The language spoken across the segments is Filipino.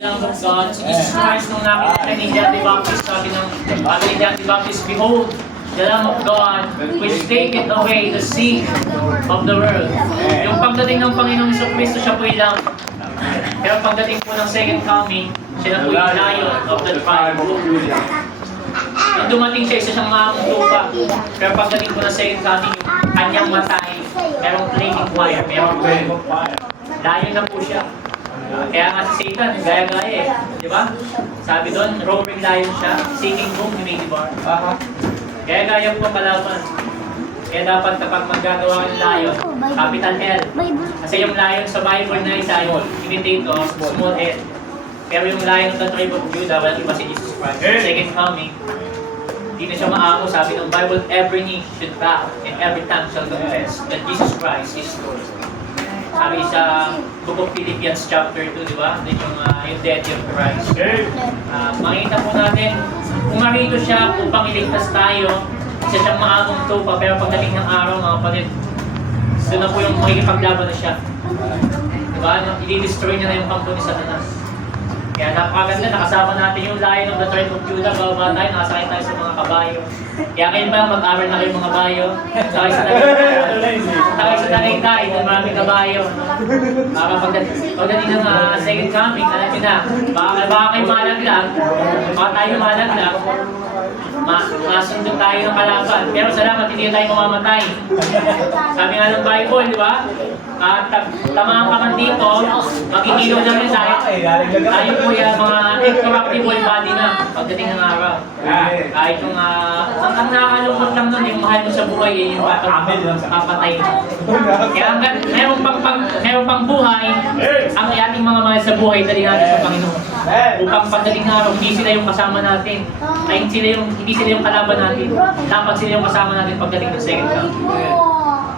Lamb of God, si Jesus Christ nung nakita ni John the Baptist, sabi ni John the Baptist, "Behold, the Lamb of God, which taketh away the sin of the world." Yung pagdating ng Panginoong Jesucristo, siya po yung Lamb. Pero pagdating po ng second coming, siya na po yung Lion of the tribe of Judah. Nung dumating siya, isa siyang maamong lupa. Pero pagdating po ng second coming, yung kanyang matay, merong flaming fire, merong Lion na po siya. Kaya nga si Satan, gaya-gaya eh. Di ba? Sabi doon, roaring lion siya, seeking whom he may devour. Kaya gaya po ang kalaban. Kaya dapat kapag maggagawa ng lion, capital L. Kasi yung lion sa Bible na isa yung imitate of small l. Pero yung lion of the tribe of Judah, walang iba si Jesus Christ. Second coming, hindi na siya maamo. Sabi ng Bible, every knee should bow and every tongue shall confess that Jesus Christ is Lord. Sabi sa Book of Philippians chapter 2, di ba? Din yung deity of Christ. Makita po natin, umarito siya upang iligtas tayo. Isa siyang maamong tupa, pero pagdating ng araw, mga kapatid, doon na po yung makikipaglaban na siya. Di ba? I-destroy niya na yung kampo ni Satanas. Kaya napakaganda, nakasama natin yung Lion of the tribe of Judah, bababa tayo, nakasakay tayo sa mga kabayo. Kaya kayo ba mag-aral na kayo mga bayo? Sakay sa Tagaytay, doon maraming kabayo. Pagdating ng second coming, alam nyo na, baka kayo malaglag, baka tayo malaglag, masundot tayo ng kalaban. Pero salamat, hindi tayo mamamatay. Sabi nga ng Bible, di ba? Tamaan ka man dito, magigilo na rin tayo po yung mga incorruptible body na pagdating ng araw. Kahit yung ang nakakalungkot lang nun, yung mahal mo sa buhay, yung papatay mo. Kaya hanggang meron pang buhay, ang ating mga mahal sa buhay, dali natin sa Panginoon. Upang pagdating ng araw, hindi sila yung kasama natin. Ay, hindi sila yung kalaban natin. Dapat sila yung kasama natin pagdating ng second coming.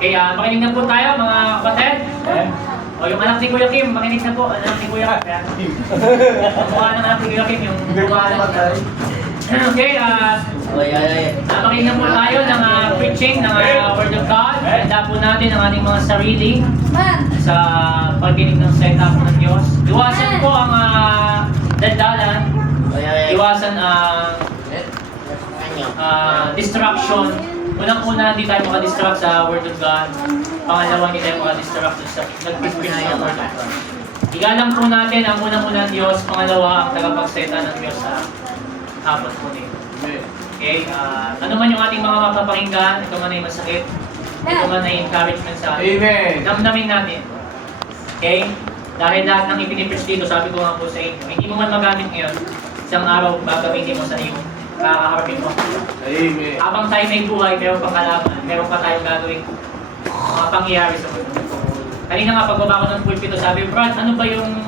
Kaya makinig na po tayo mga kapatid. O yung anak ni Kuya Kim, makinig na po. Anak ni Kuya Kim. Mukha ng anak ni Kuya Kim, yung mukha lang. Okay, makinig na po tayo ng preaching ng Word of God. Handa po natin ang ating mga sarili sa pagdinig ng salita po ng Diyos. Iwasan po ang daldalan. Iwasan ang distraction. Unang-una, hindi tayo makadistract sa Word of God. Pangalawa, hindi tayo makadistract sa nag-preach ng Word of God. Igalang po natin ang unang-una ng Diyos. Pangalawa, ang tagapagsalita ng Diyos sa hapon po nito. Okay, ano man yung ating mga mapapakinggan, ito man ay masakit, ito man ay encouragement sa atin. Amen. Damdamin natin. Okay? Dahil lahat ng ipinipreach dito, sabi ko nga po sa inyo, hindi mo man magamit ngayon, isang araw gagamitin mo sa iyo. Kakaharapin mo. Amen. Habang tayo may buhay, meron pang kalaban, meron pa tayong gagawin mga pangyayari sa mundo. Kanina nga, pagbaba ko ng pulpito, sabi, Brad, ano ba yung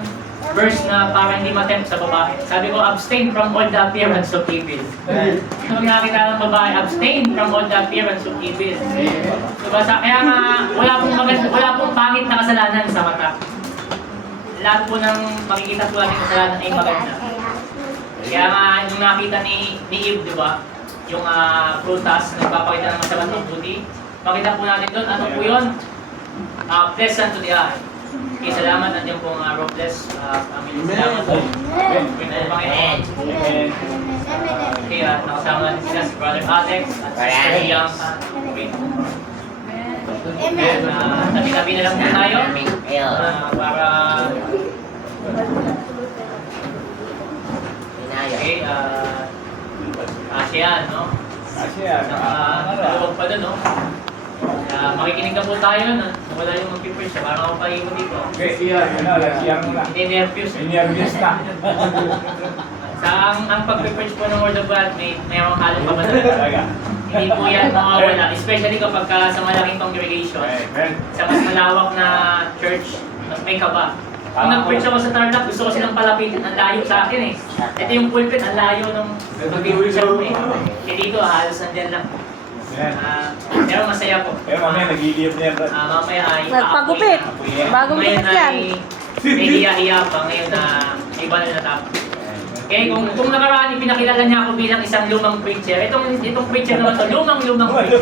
verse na para hindi matempt sa babae? Sabi ko, abstain from all the appearance of evil. Kung nakakita ng babae, abstain from all the appearance of evil. Diba? Kaya nga, wala pong pangit na kasalanan sa mata. Lahat po ng makikita po natin kasalanan ay maganda. Kaya nga, yung nakita ni Eve, di ba? Yung prutas, nagpapakita ng masama ng buti. Makita po natin doon, ano po yun? Pleasant to the eye. Okay, salamat. Nandiyan po ang Robles. Family, salamat po. Panginoon. Okay, nakasama natin sila si Brother Alex at Sister Young. Okay. Tabi-tabi na lang po tayo. Para... Okay, ASEAN, no? ASEAN. Nakaluwag pa doon, no? Makikinig na po tayo na wala yung mag-preach. Parang ako pa iwan dito. Okay, siya mo na. Ini-nervous. Inervyos na. Ang pag-preach po ng Word of God, mayroong halong kabanalan. Hindi po yan mawawala. Especially kapag sa malaking congregation. Sa mas malawak na church, mas may kaba. Kung nag-preach ako sa Tarlac, gusto ko silang palapitin. Ang layo sa akin eh. Ito yung pulpit, ang layo nung mag-preach ako eh. Kaya dito, halos nandyan lang. Pero masaya po. Pero mamaya nag-iilip niya. Mamaya ay nagpagupit. Bagong gupit yan. May hiya-hiya pa ngayon na iba na natapos. Okay, kung nakaraan, pinakilala niya ako bilang isang lumang preacher. Itong preacher naman to, lumang preacher.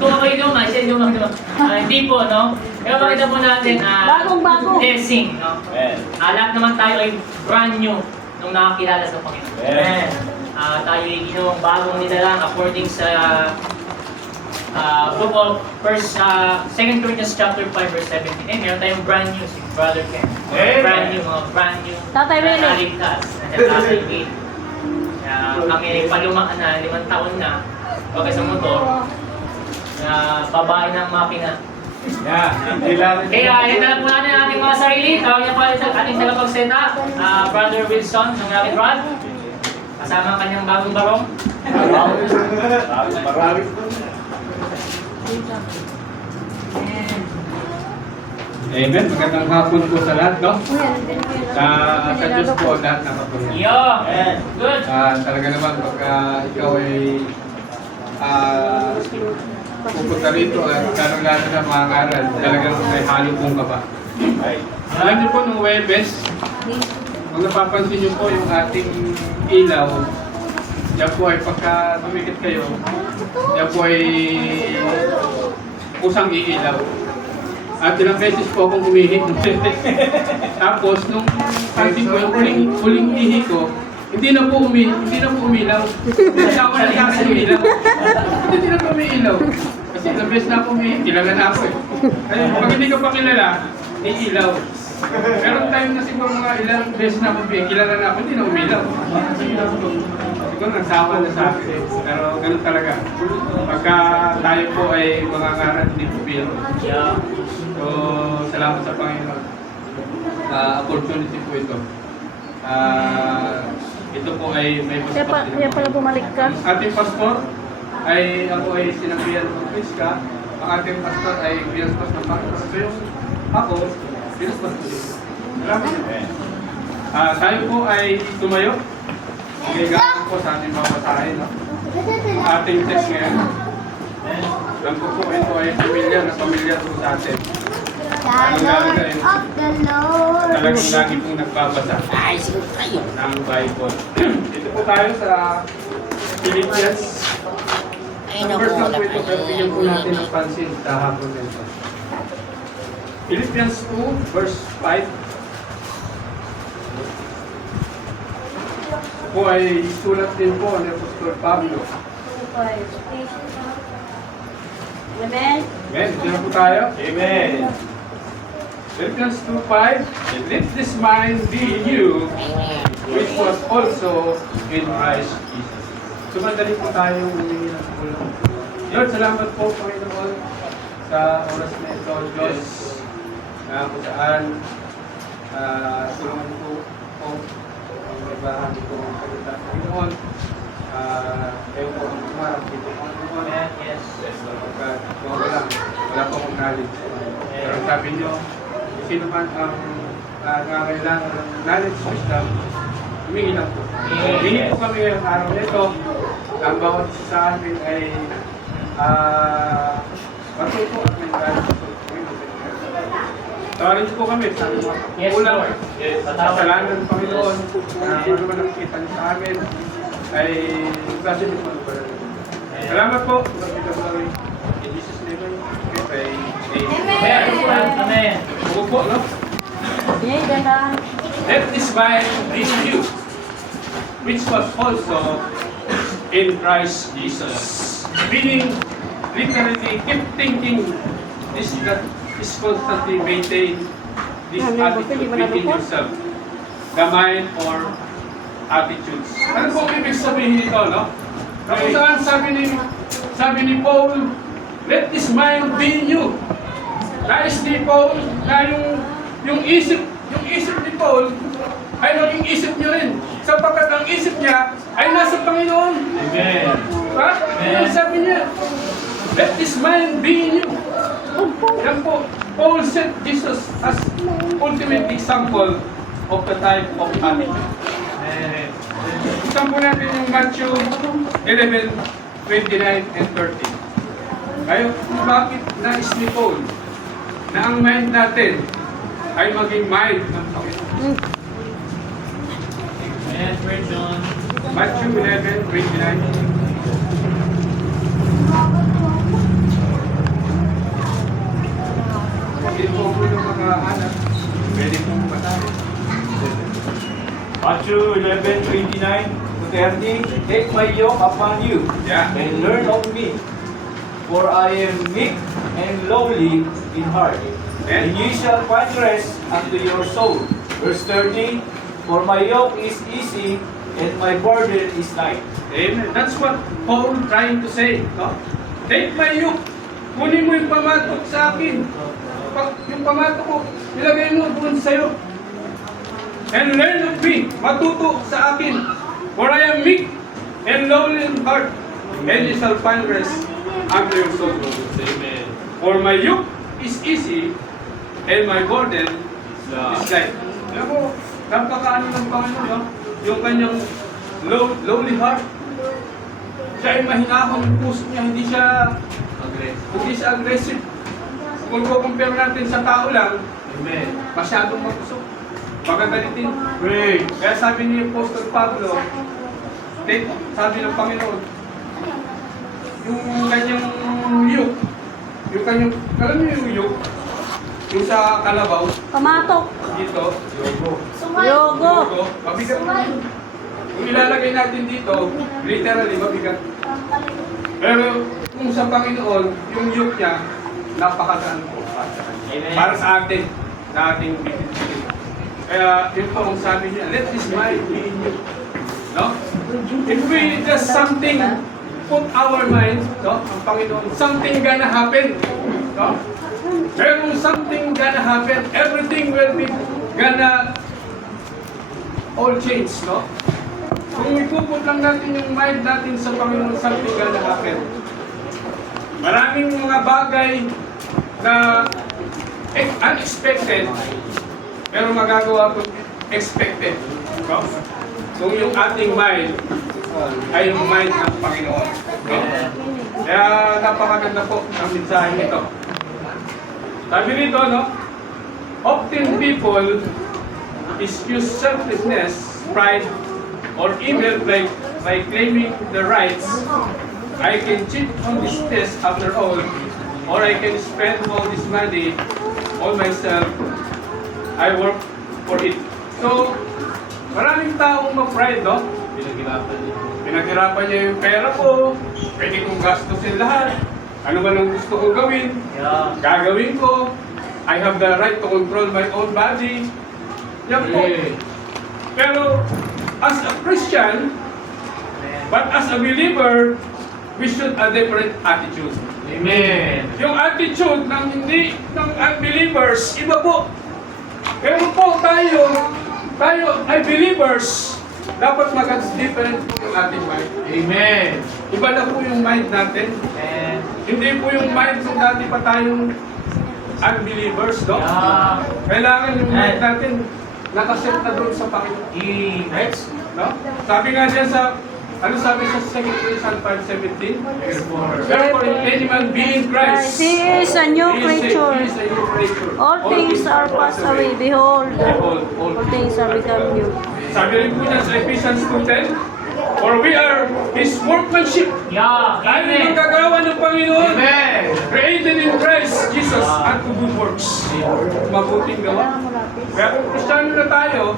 Kung ako'y luma, siya lumang. Hindi po, no? Pero pakita po natin, Bagong-bago. blessing, no? Amen. Lahat naman tayo ay brand new nung nakakilala sa Panginoon. Amen. Tayo ay ginawang bagong nilalang according sa book of 2 Corinthians chapter 5 verse 17. Meron tayong brand new si Brother Ken. Amen. Mga brand new. Tatay Willie. Naligtas. Tatay Willie. Kami ay palumaan na, 5 taon na. Pagka sa motor, babae ng makina. Kailangan. Kaya hinala po natin ang ating mga sarili. Tawag niya pa sa ating tagapagseta, Brother Wilson, ng Rapid Rod. Kasama ang kanyang bagong barong. Marami. Amen. Magandang hapon po sa lahat, no? Sa Diyos po lahat nakapagyan. Yo! Good! Talaga naman, pagka ikaw ay pupunta rito at lalo na mga aral, talagang may halo pong kaba. Alam niyo po, nung Webes, kung napapansin niyo po yung ating ilaw, yan po ay pagka tumikit kayo, yan po ay kusang iilaw. At ilang beses po akong umihik. Tapos, nung pansin ko, yung huling ihi ko, hindi na po umilaw. Nasawa na sa akin yung ilaw. Hindi na po umiilaw. Kasi ilang beses na ako umihik, kilala na ako eh. Kaya pag hindi ko pa kilala, iilaw. Meron time na siguro mga ilang beses na ako umihik, kilala na ako, hindi na umilaw. Siguro nagsawa na sa akin eh. Pero ganun talaga. Pagka tayo po ay mga ngaran, hindi po biro. Yeah. So, salamat sa Panginoon. Opportunity po ito. Ito po ay may passport. Kaya pala bumalik ka. Ang ating passport ay ako ay sinabihan ng Priska. Ang ating passport ay binaspas ng Panginoon. So yung ako, binaspas ko dito. Salamat. Tayo po ay tumayo. Magiging po sa ating babasahin. No? Ang ating text ngayon. Alam ko po ito ay pamilya po sa atin. The Lord of the Lord. Talagang lagi pong nagbabasa ng Bible. Dito po tayo sa Philippians. First lang po ito, pero bigyan po natin ng pansin sa hapon nito. Philippians 2, verse 5. Po ay sulat din po ni Apostol Pablo. Amen. Amen. Dito po tayo. Amen. Philippians 2:5, let this mind be in you, which was also in Christ Jesus. So madali po tayo humingi ng tulong. Lord, salamat po Panginoon sa oras na ito, Diyos, na kung saan tulungan po ang magbahagi ko ng salita. Panginoon, kayo po ang tumarap dito. Panginoon, Yes. kapag wala po akong knowledge. Pero sabi niyo, sino man ang nangangailangan ng knowledge wisdom, humingi lang po. Humingi po kami ngayong araw nito. Ang bawat isa sa amin ay matuto at may knowledge po. Tawarin niyo po kami sa mga Yes, kulang. Lord. Kasalanan ng Panginoon na ano naman nakikita niyo sa amin ay klase niyo po. Salamat po. Glory. In Jesus' name we pray. Amen. Amen. Amen. Huwag po, no? Yay, ganda. Let this mind be in you, which was also in Christ Jesus. Meaning, literally, keep thinking this that is constantly maintain this attitude within yourself. The mind or attitudes. Ano po ang ibig sabihin nito, no? Kung saan sabi ni Paul, let this mind be in you. Nais ni Paul na yung isip ni Paul ay naging isip niyo rin. Sapagkat ang isip niya ay nasa Panginoon. Amen. Ha? Ano sabi niya? Let this mind be in you. Yan po, Paul set Jesus as ultimate example of the type of attitude. Isang po natin yung Matthew 11, 29 and 30. Ngayon, bakit nais ni Paul na ang mind natin ay maging mind ng Panginoon? Amen. Matthew 11:29. Hindi po po yung mga anak. Pwede pong basahin. Matthew 11:29 to 30. Take my yoke upon you Yeah. and learn of me, for I am meek and lowly in heart, and ye shall find rest unto your soul. Verse 30. For my yoke is easy and my burden is light. Amen. That's what Paul trying to say. No? Take my yoke. Kunin mo yung pamatok sa akin. Yung pamatok ko, ilagay mo doon sa'yo. And learn of me. Matuto sa akin. For I am meek and lowly in heart. And you shall find rest unto your soul. Amen. For my yoke is easy and my burden is light. Alam mo, napakaano ng Panginoon, no? Yung kanyang lowly heart. Siya ay mahinahon yung puso niya, hindi siya aggressive. Kung compare natin sa tao lang, Amen. masyadong mapusok. Magagalitin. Pray. Kaya sabi ni Apostol Pablo, sabi ng Panginoon, yung kanyang yoke, yung kanyang, alam niyo yung yoke, yung sa kalabaw, Pamatok. dito, Yogo. mabigat. Kung ilalagay natin dito, literally mabigat. Pero kung sa Panginoon, yung yoke niya, napakagaan po para sa atin, na ating bibigyan. Kaya yun po ang sabi niya, let this mind be in you. No? If we just something, put our mind, no? Ang Panginoon, something gonna happen. No? Merong something gonna happen. Everything will be gonna all change, no? Kung ipuput lang natin yung mind natin sa Panginoon, something gonna happen. Maraming mga bagay na unexpected, pero magagawa ko expected. No? Kung yung ating mind ay yung mind ng Panginoon. No? Kaya napakaganda po ang mensahe nito. Sabi nito, no? Often people excuse selflessness, pride, or evil by claiming the rights. I can cheat on this test after all, or I can spend all this money on myself. I work for it. So, maraming taong ma-pride, no? Pinaghirapan niya yung pera ko, pwede kong gastusin lahat. Ano ba nang gusto kong gawin? Yeah. Gagawin ko. I have the right to control my own body. Yan po. Pero, as a Christian, but as a believer, we should a different attitude. Amen. Yung attitude ng hindi ng unbelievers, iba po. Pero po tayo ay believers, dapat different yung ating mind. Amen. Iba na po yung mind natin. And Hindi po yung mind kung dati pa tayong unbelievers, no? Kailangan yung mind natin nakaset na doon sa Panginoon. Amen. No? Sabi nga diyan sa, ano sabi sa 2 Corinthians 5:17? Therefore, if any man be in Christ, He is a new creature. He is a new creature. All things are passed away. Behold, Behold, all all things are become new. Sabi rin po niya sa Ephesians 2:10, for we are His workmanship. Yeah. Tayo Amen. yung kagawa ng Panginoon. Amen. Created in Christ Jesus unto good works. Mabuting gawa. Kaya kung Kristiyano na tayo,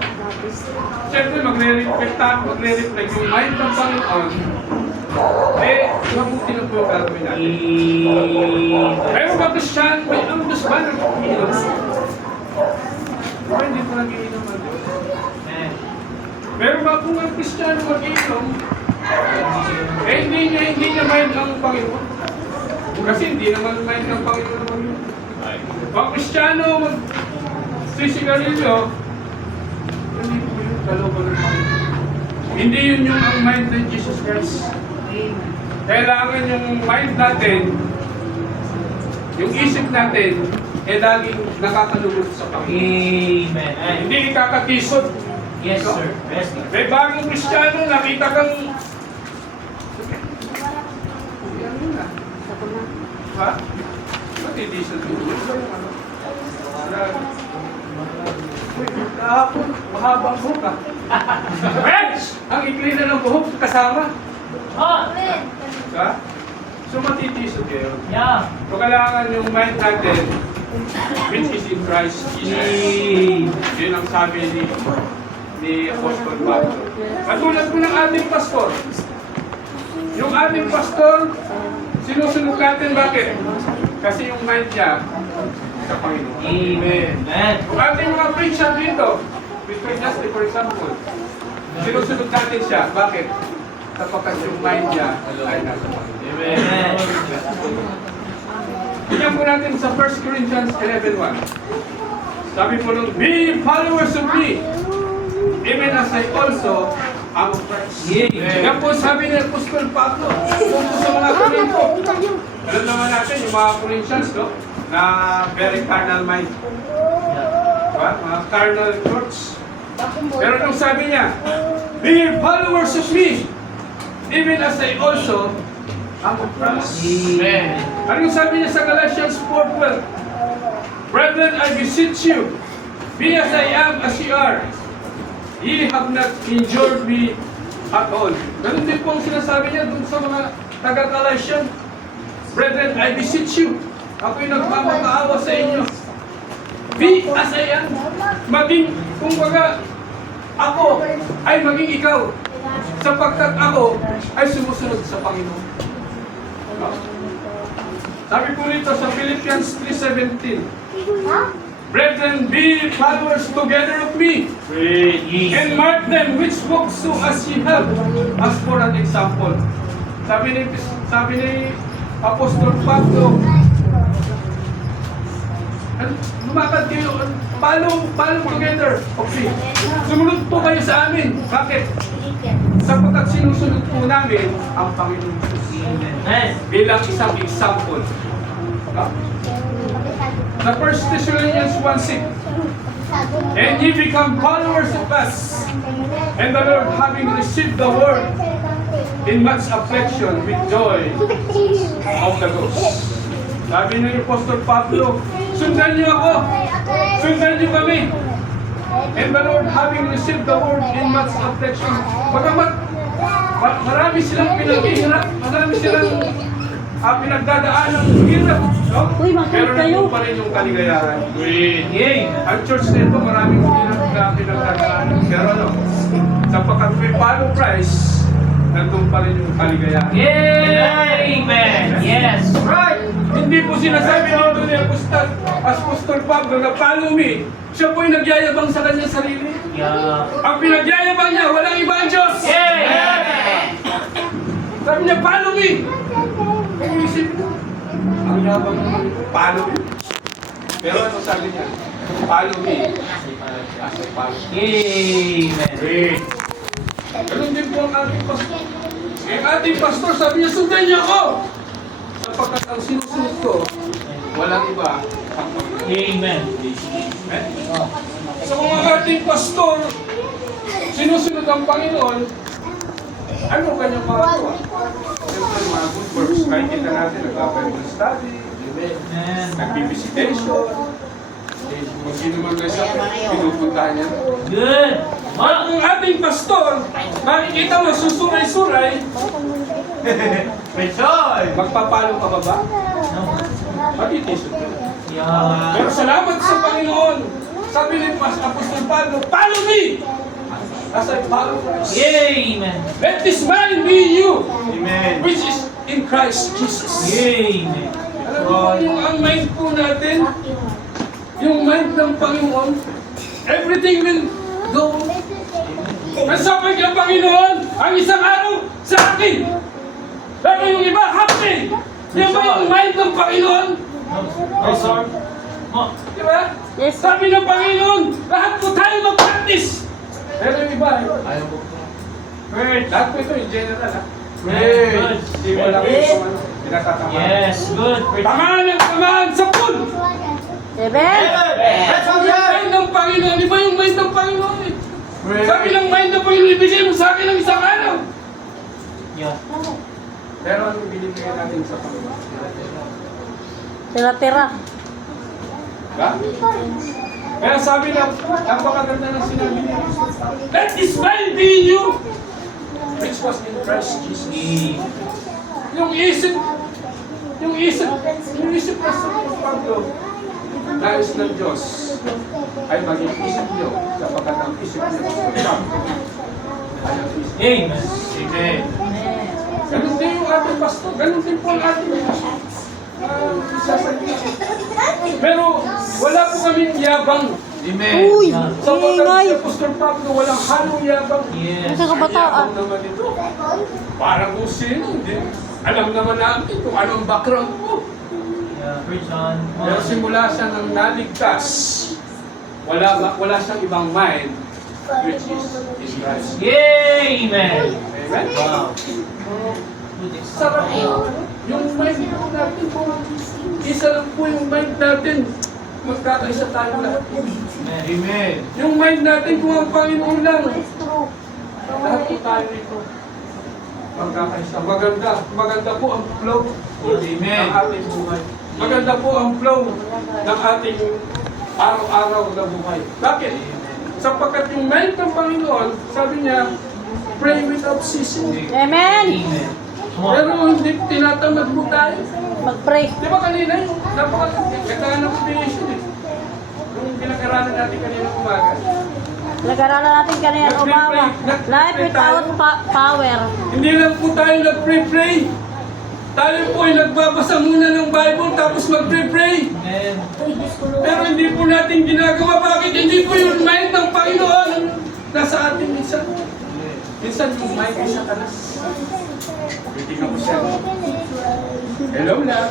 siyempre magre-reflect yung mind ng Panginoon, mabuti na po yung gagawin natin. Pero mga Kristiyano, may ang Diyos ba nag-iinom? Pero hindi po nag-iinom ang Diyos. Pero ba kung ang Kristiyano mag-iinom, hindi niya mind ang Panginoon. Kasi hindi naman mind ng Panginoon ang mag-iinom. Pag Kristiyano sisigarilyo, hindi po yung kalooban ng Panginoon. Hindi yun yung ang mind ng Jesus Christ. Kailangan yung mind natin, yung isip natin, laging nakakalugod sa Panginoon. Amen. Hindi ikakakisod. Yes, sir. Yes, sir. May bagong Kristiyano, nakita kang... Ha? Matidisan din yun. Kahapon, mahabang buka. Friends! Ang ang ikli na ng buhok kasama. Oh, Diba? So matitisod kayo. yeah. So kailangan yung mind natin, which is in Christ Jesus. Yun ang sabi ni Apostol Pablo. Katulad po ng ating pastor. Yung ating pastor, sinusunod natin bakit? Kasi yung mind niya sa Panginoon. Amen. Kung ating mga preacher dito, Mr. Justin for example, sinusunod natin siya. Bakit? Sapagkat yung mind niya ay nasa Panginoon. Amen. Tingnan po natin sa 1 Corinthians 11:1. Sabi po nung, be followers of me, even as I also am of Christ. Yan po sabi ni Apostol Pablo tungkol sa mga Korinto. Alam naman natin yung mga Corinthians, no? Na very carnal mind. Diba? Mga carnal thoughts. Pero nung sabi niya, be followers of me, even as I also am of Christ. Amen. Ano yung sabi niya sa Galatians 4:12? Brethren, I beseech you, be as I am as you are. Ye have not injured me at all. Ganun din po ang sinasabi niya dun sa mga taga-Galatian. Brethren, I beseech you. Ako'y nagmamakaawa sa inyo. Be as I am. Maging, kumbaga, ako ay maging ikaw. Sapagkat ako ay sumusunod sa Panginoon. No? Sabi po rito sa Philippians 3:17. Brethren, be followers together of me, and mark them which walk so as ye have, as for an example. Sabi ni Apostol Pablo, lumakad kayo, follow together of me. Sumunod po kayo sa amin. Bakit? Sapagkat sinusunod po namin ang Panginoon Amen. bilang isang example. No? Sa 1 Thessalonians 1:6, and ye become followers of us, and the Lord having received the word in much affection with joy of the Ghost. Sabi ni Apostol Pablo, sundan niyo ako, sundan niyo kami. And the Lord having received the word in much affection. Bagamat marami silang pinaghihirap, marami silang pinagdadaan ng hirap. No? Uy, makinig Pero kayo. nandun pa rin yung kaligayahan. Yay! Ang church na ito, maraming hirap na pinagdadaan. Pero ano, sapagkat we follow Christ, nandun pa rin yung kaligayahan. Yay! Amen. Yes. Right! Hindi po sinasabi dito ni Apostol Pablo na follow me. Siya po yung nagyayabang sa kanyang sarili. Yeah. Ang pinagyayabang niya, walang ibang Diyos. Yay! Sabi niya, follow me. Isip ko, ang yabang naman, follow me. Pero ano sabi niya? Follow me. As I follow. Amen. Great. Ganun din po ang ating pastor. Ang ating pastor, sabi niya, sundan niyo ako. Sapagkat ang sinusunod ko, walang iba ang Panginoon. Amen. Amen. So kung ang ating pastor, sinusunod ang Panginoon, ano kanyang magagawa? Siyempre, mga good works. Kahit kita natin, nag-Bible study, Amen. nag-visitation, kung sino man kayo sa pinupuntahan niya. Good. At kung ating pastor, makikita mo susuray-suray, magpapalo ka ba? Matitisod ka. Yeah. Pero salamat sa Panginoon. Sabi ni Apostol Pablo, follow me! As I follow Christ. Amen. Let this mind be you, Amen. which is in Christ Jesus. Amen. Alam mo ba yung ang mind po natin, yung mind ng Panginoon, everything will go. Nasabi ng Panginoon, ang isang araw sa akin. Pero yung iba, happy. Yan ba yung mind ng Panginoon? Oh, sorry. Oh. Di ba? Yes. Sabi ng Panginoon, lahat po tayo mag-practice. Pero yung iba, ayaw ko. Lahat po ito, in general, ha? Good. Hindi mo lang yung ano, pinatatamaan. Yes, good. Tamaan ang tamaan sa pool! Amen. Yung mind ng Panginoon, iba yung mind ng Panginoon eh. Sabi ng mind ng Panginoon, ibigay mo sa akin ng isang araw. Yeah. Pero ano binibigay natin sa Panginoon? Tira-tira. Diba? Kaya sabi na, napakaganda ng sinabi niya. Let this mind be in you, which was in Christ Jesus. Yung isip ng Pablo, nais ng Diyos ay maging isip nyo sapagkat ang isip nyo ay ang isip. Amen. Amen. Ganun din yung ating pastor, ganun din po ang ating sasabihin. Pero wala po kaming yabang. Amen. Uy! Sapagkat Ingay! si Apostol Pablo walang halong yabang. Yes. Sa kabataan. Yabang naman ito. Parang kung sino, hindi. Alam naman natin kung anong background mo. Yeah, preach on. Pero simula siya nang naligtas, wala siyang ibang mind, which is Christ. Yay! Amen. Amen? Wow. Sarap po. Yung mind po natin po, isa lang po yung mind natin. Magkakaisa tayo lahat. Amen. Yung mind natin kung ang Panginoon lang. Lahat po tayo ito. Magkakaisa. Maganda po ang flow Amen. ng ating buhay. Maganda po ang flow ng ating araw-araw na buhay. Bakit? Sapagkat yung mind ng Panginoon, sabi niya, pray without ceasing. Amen! Amen. Come on. Pero hindi tinatamad mo tayo. Mag-pray. Di ba kanina yung gandaan ng creation eh. Yung pinag-aralan natin kanina umaga. Nag-aralan natin kanina umaga. Life without power. Hindi lang po tayo nag-pray-pray. Tayo po ay nagbabasa muna ng Bible tapos mag-pray-pray. Amen. Pero hindi po natin ginagawa. Bakit? Hindi po yung mind ng Panginoon nasa atin minsan. Minsan yung mind ay satanas. Pwede ka po siya. Hello, love.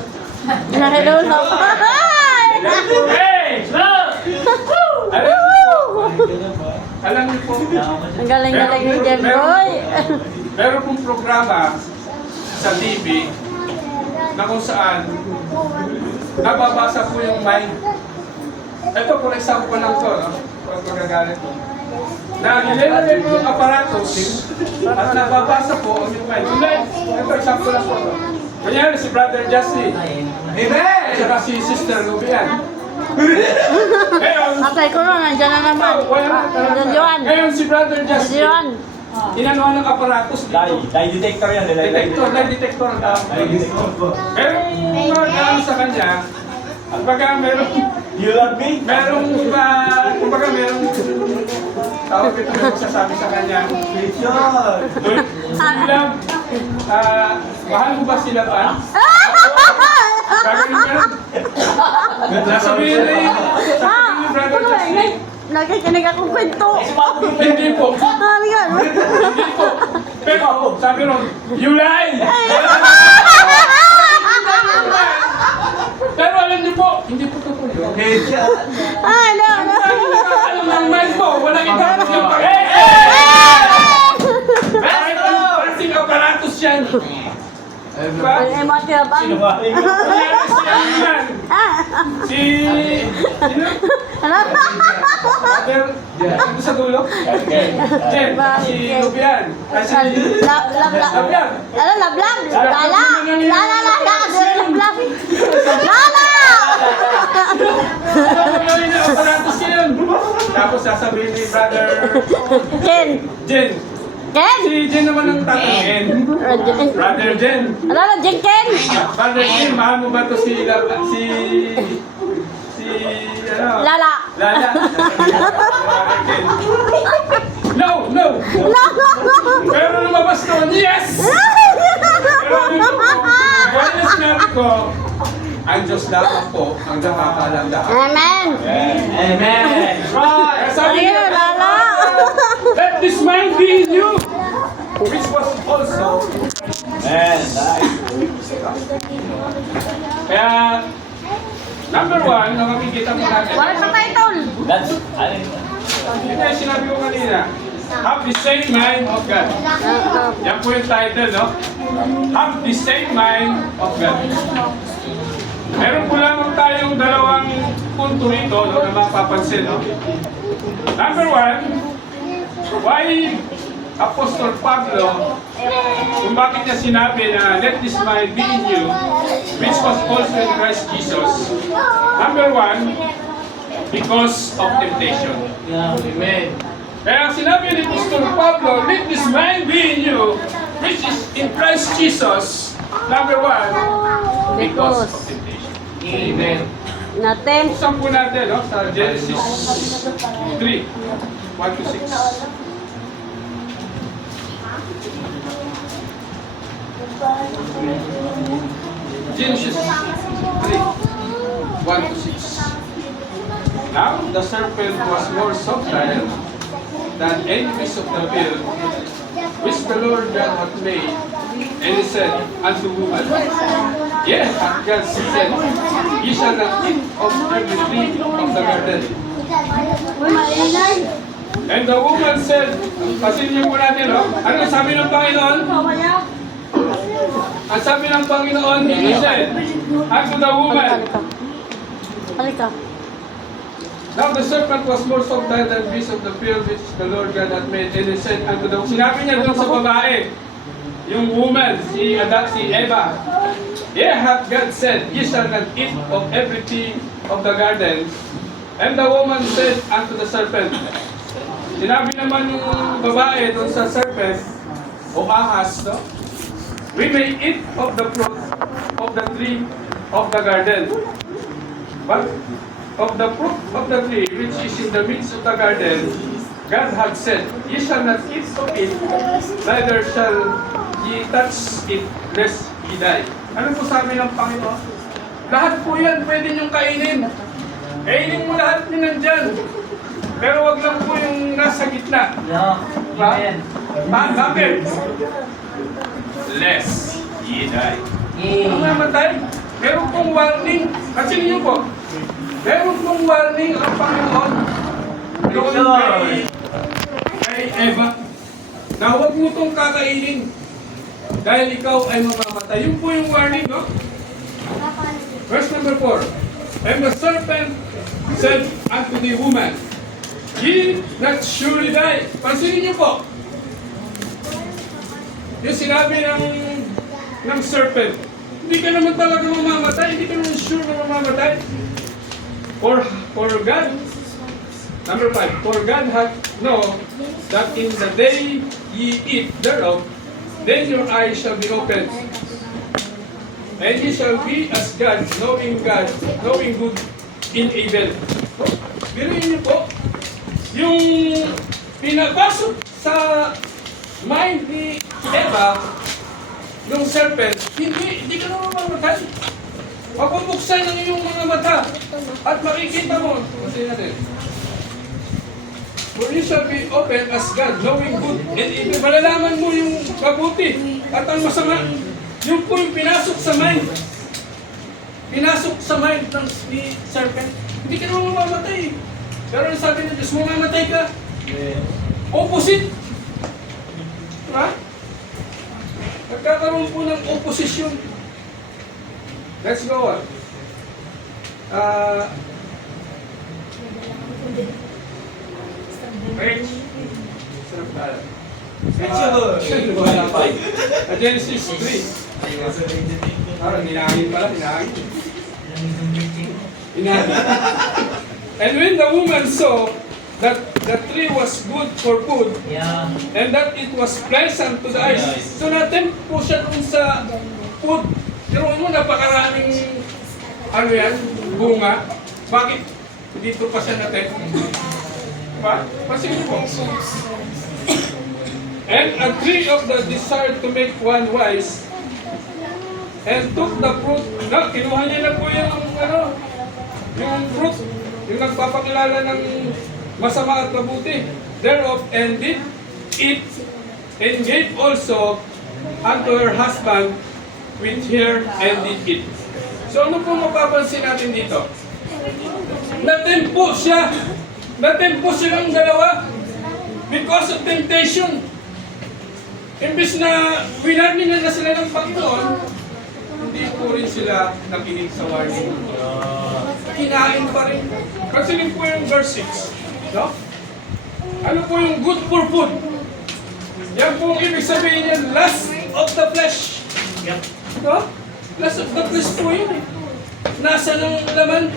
Hello, love. Hey! Love! Alam niyo po, Ang galing-galing ni Jemboy. meron pong programa sa TV na kung saan nababasa po yung mind. Ito, for example lang to, no? Huwag magagalit po. Na nilalagay po yung aparatos at nababasa po ang yung mind. Ito, example lang po. No? Kunyari, si Brother Justin. Amen! At saka si Sister Lubian. Ngayon, Atay ko na, nandiyan na naman. Nandiyan. ngayon si Brother Justin. Nandiyan. Inanuhan ng aparatos dito. Lie detector yan. Lie detector ang tawag. Merong mga sa kanya, kumbaga merong, You love me? merong iba, kumbaga merong tawag ito na magsasabi sa kanya. Christian! Sila, mahal mo ba sila ba? Gagawin ka sasabihin ni Brother Justin. Nakikinig akong kwento. Hindi po. Ano yan? Hindi po. Pero sabi ron, you lie! Pero alam niyo po, hindi po totoo yun. Christian! Ano? Alam ng mind mo, walang iba po yung Parsing aparatus yan. Diba? Ay, matiyabang. Sinungaling mo. Kunyari si Aman. Si... Sino? Ano? Brother, dito sa dulo? Jen, si Lubian. Ay, si... Lubian. Ano, lablam? Lala! Lala! Lala! Gagawin na aparatus yun. Tapos sasabihin ni Brother Ken! Jen. Ken! Si Jen naman ang tatanungin. Brother Jen. Ano na, Jen Ken? Brother Jen, mahal mo ba ito si... ano? Lala! Lala. Brother Jen. No! No! Pero lumabas noon, yes! Pero ano po, kaya na sinabi ko, ang Diyos lamang po ang nakakaalam lahat. Amen! Amen. Kaya sabi Ayun, niya, Lala! let this mind be in you, which was also. Man, nice. Kaya, number one, na makikita mo natin. Wala sa title! That's, ano yun? Ito yung sinabi ko kanina. Have the same mind of God. Yan po yung title, no? Have the same mind of God. Meron po lamang tayong dalawang punto rito, no, na mapapansin, no? Number one, why Apostol Pablo, kung bakit niya sinabi na let this mind be in you, which was also in Christ Jesus. Number one, because of temptation. Yeah, amen. Kaya sinabi ni Apostol Pablo, let this mind be in you, Christ Jesus, number one, because of temptation. Amen. Na-tempt. Buksan po natin, no, sa Genesis 3, 1 to 6. Genesis 3, 1 to 6. Now the serpent was more subtle than any beast of the field, which the Lord God hath made. And he said unto woman, Yea, hath God said, Ye shall not eat of every tree of the garden. And the woman said, pasin niyo po natin, no? Ano sabi ng Panginoon? Ang sabi ng Panginoon, he said, unto the woman, Halika. Now the serpent was more subtle than beast of the field which the Lord God had made. And he said unto the sinabi niya doon sa babae, yung woman, si Eva, Yea, hath God said, Ye shall not eat of every tree of the garden. And the woman said unto the serpent, sinabi naman yung babae doon sa serpent, o ahas, no? We may eat of the fruit of the tree of the garden. But of the fruit of the tree which is in the midst of the garden, God had said, Ye shall not eat of it, neither shall ye touch it, lest ye die. Ano po sabi ng Panginoon? Lahat po yan pwede niyong kainin. Kainin mo lahat nyo nandyan. Pero wag lang po yung nasa gitna. Amen. Bakit? Lest ye die. Kung mamatay, meron pong warning. Kasi niyo po, meron pong warning ang Panginoon doon kay Eva na huwag mo itong kakainin dahil ikaw ay mamamatay. Yun po yung warning, no? Verse number 4. And the serpent said unto the woman, Ye not surely die. Pansinin niyo po. Yung sinabi ng serpent, hindi ka naman talaga mamamatay, hindi ka naman sure na mamamatay. For God, number 5, for God hath known that in the day ye eat thereof, then your eyes shall be opened, and ye shall be as God, knowing good in evil. Biruin niyo po, yung pinapasok sa mind ni Eva, yung serpent, hindi ka naman mamamatay. Pagpupuksan ng iyong mga mata at makikita mo, kasi natin, for you shall be open as God, knowing good and evil. Malalaman mo yung mabuti at ang masama. Yung po yung pinasok sa mind. Pinasok sa mind ng ni serpent. Hindi ka naman mamamatay. Pero ang sabi ng Diyos, mamamatay ka. Opposite. Diba? Nagkakaroon po ng opposition. Let's go on. Page. Sarap tayo. Genesis 3. Parang hinahangin pala, hinahangin. And when the woman saw that the tree was good for food, Yeah. and that it was pleasant to the eyes. So natin po siya dun sa food. Pero mo, napakaraming ano yan, bunga. Bakit dito pa siya natin? Diba? Pasin po. And a tree of the desire to make one wise, and took the fruit. No, kinuha niya na po yung yung fruit, yung nagpapakilala ng masama at mabuti thereof, and did eat, and gave also unto her husband with her, and did eat. So ano po mapapansin natin dito? Natempo siya. Natempo silang dalawa because of temptation. Imbis na winarningan na sila ng Panginoon, hindi po rin sila nakinig sa warning. Kinain pa rin. Kasi rin po yung verse 6. No? Ano po yung good for food? Yan po ang ibig sabihin yan, lust of the flesh. Yep. No? Lust of the flesh po yun eh. Nasa ng laman.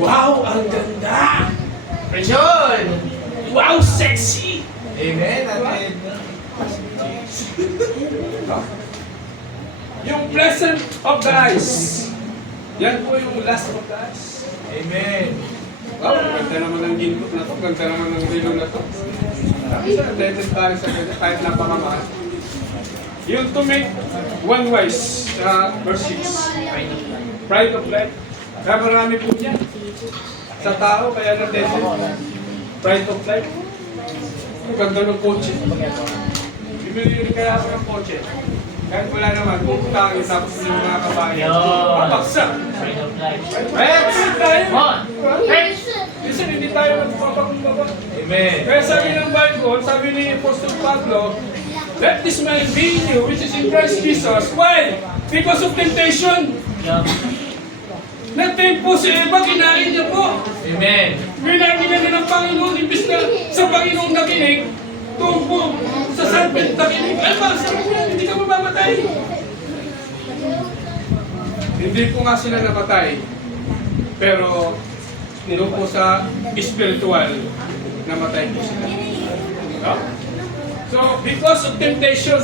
Wow, ang ganda! Richard! Wow, sexy! Amen. Amen. No? Yung pleasant of the eyes. Yan po yung last of the eyes. Amen. Wow, ganda naman ng ginto na to. Ganda naman ng relo na to. Sabi sa attention tayo sa kanya kahit napakamahal. Yung to make one wise, verse 6. Pride of life. Kaya marami po niya. Sa tao, kaya na-attention. Pride of life. Ang ganda ng kotse. Bibili kaya ako ng kotse. Kahit wala naman, puputangin tapos yung mga kabayan. Papaksak! Pride of life. Rex! Tayo! One. Rex! Minsan hindi tayo magpapakumbaba. Amen. Kaya sabi ng Bible, sabi ni Apostle Pablo, let this mind be in you, which is in Christ Jesus. Why? Because of temptation. Yeah. Na-tempt po si Eva, kinain niya po. Amen. Kinain niya ng Panginoon, imbis na sa Panginoong nakinig, tungkol sa serpent nakinig. Ay ba, hindi ka mamamatay. Hindi po nga sila napatay. Pero, doon po sa spiritual, namatay po sila. No? So, because of temptation,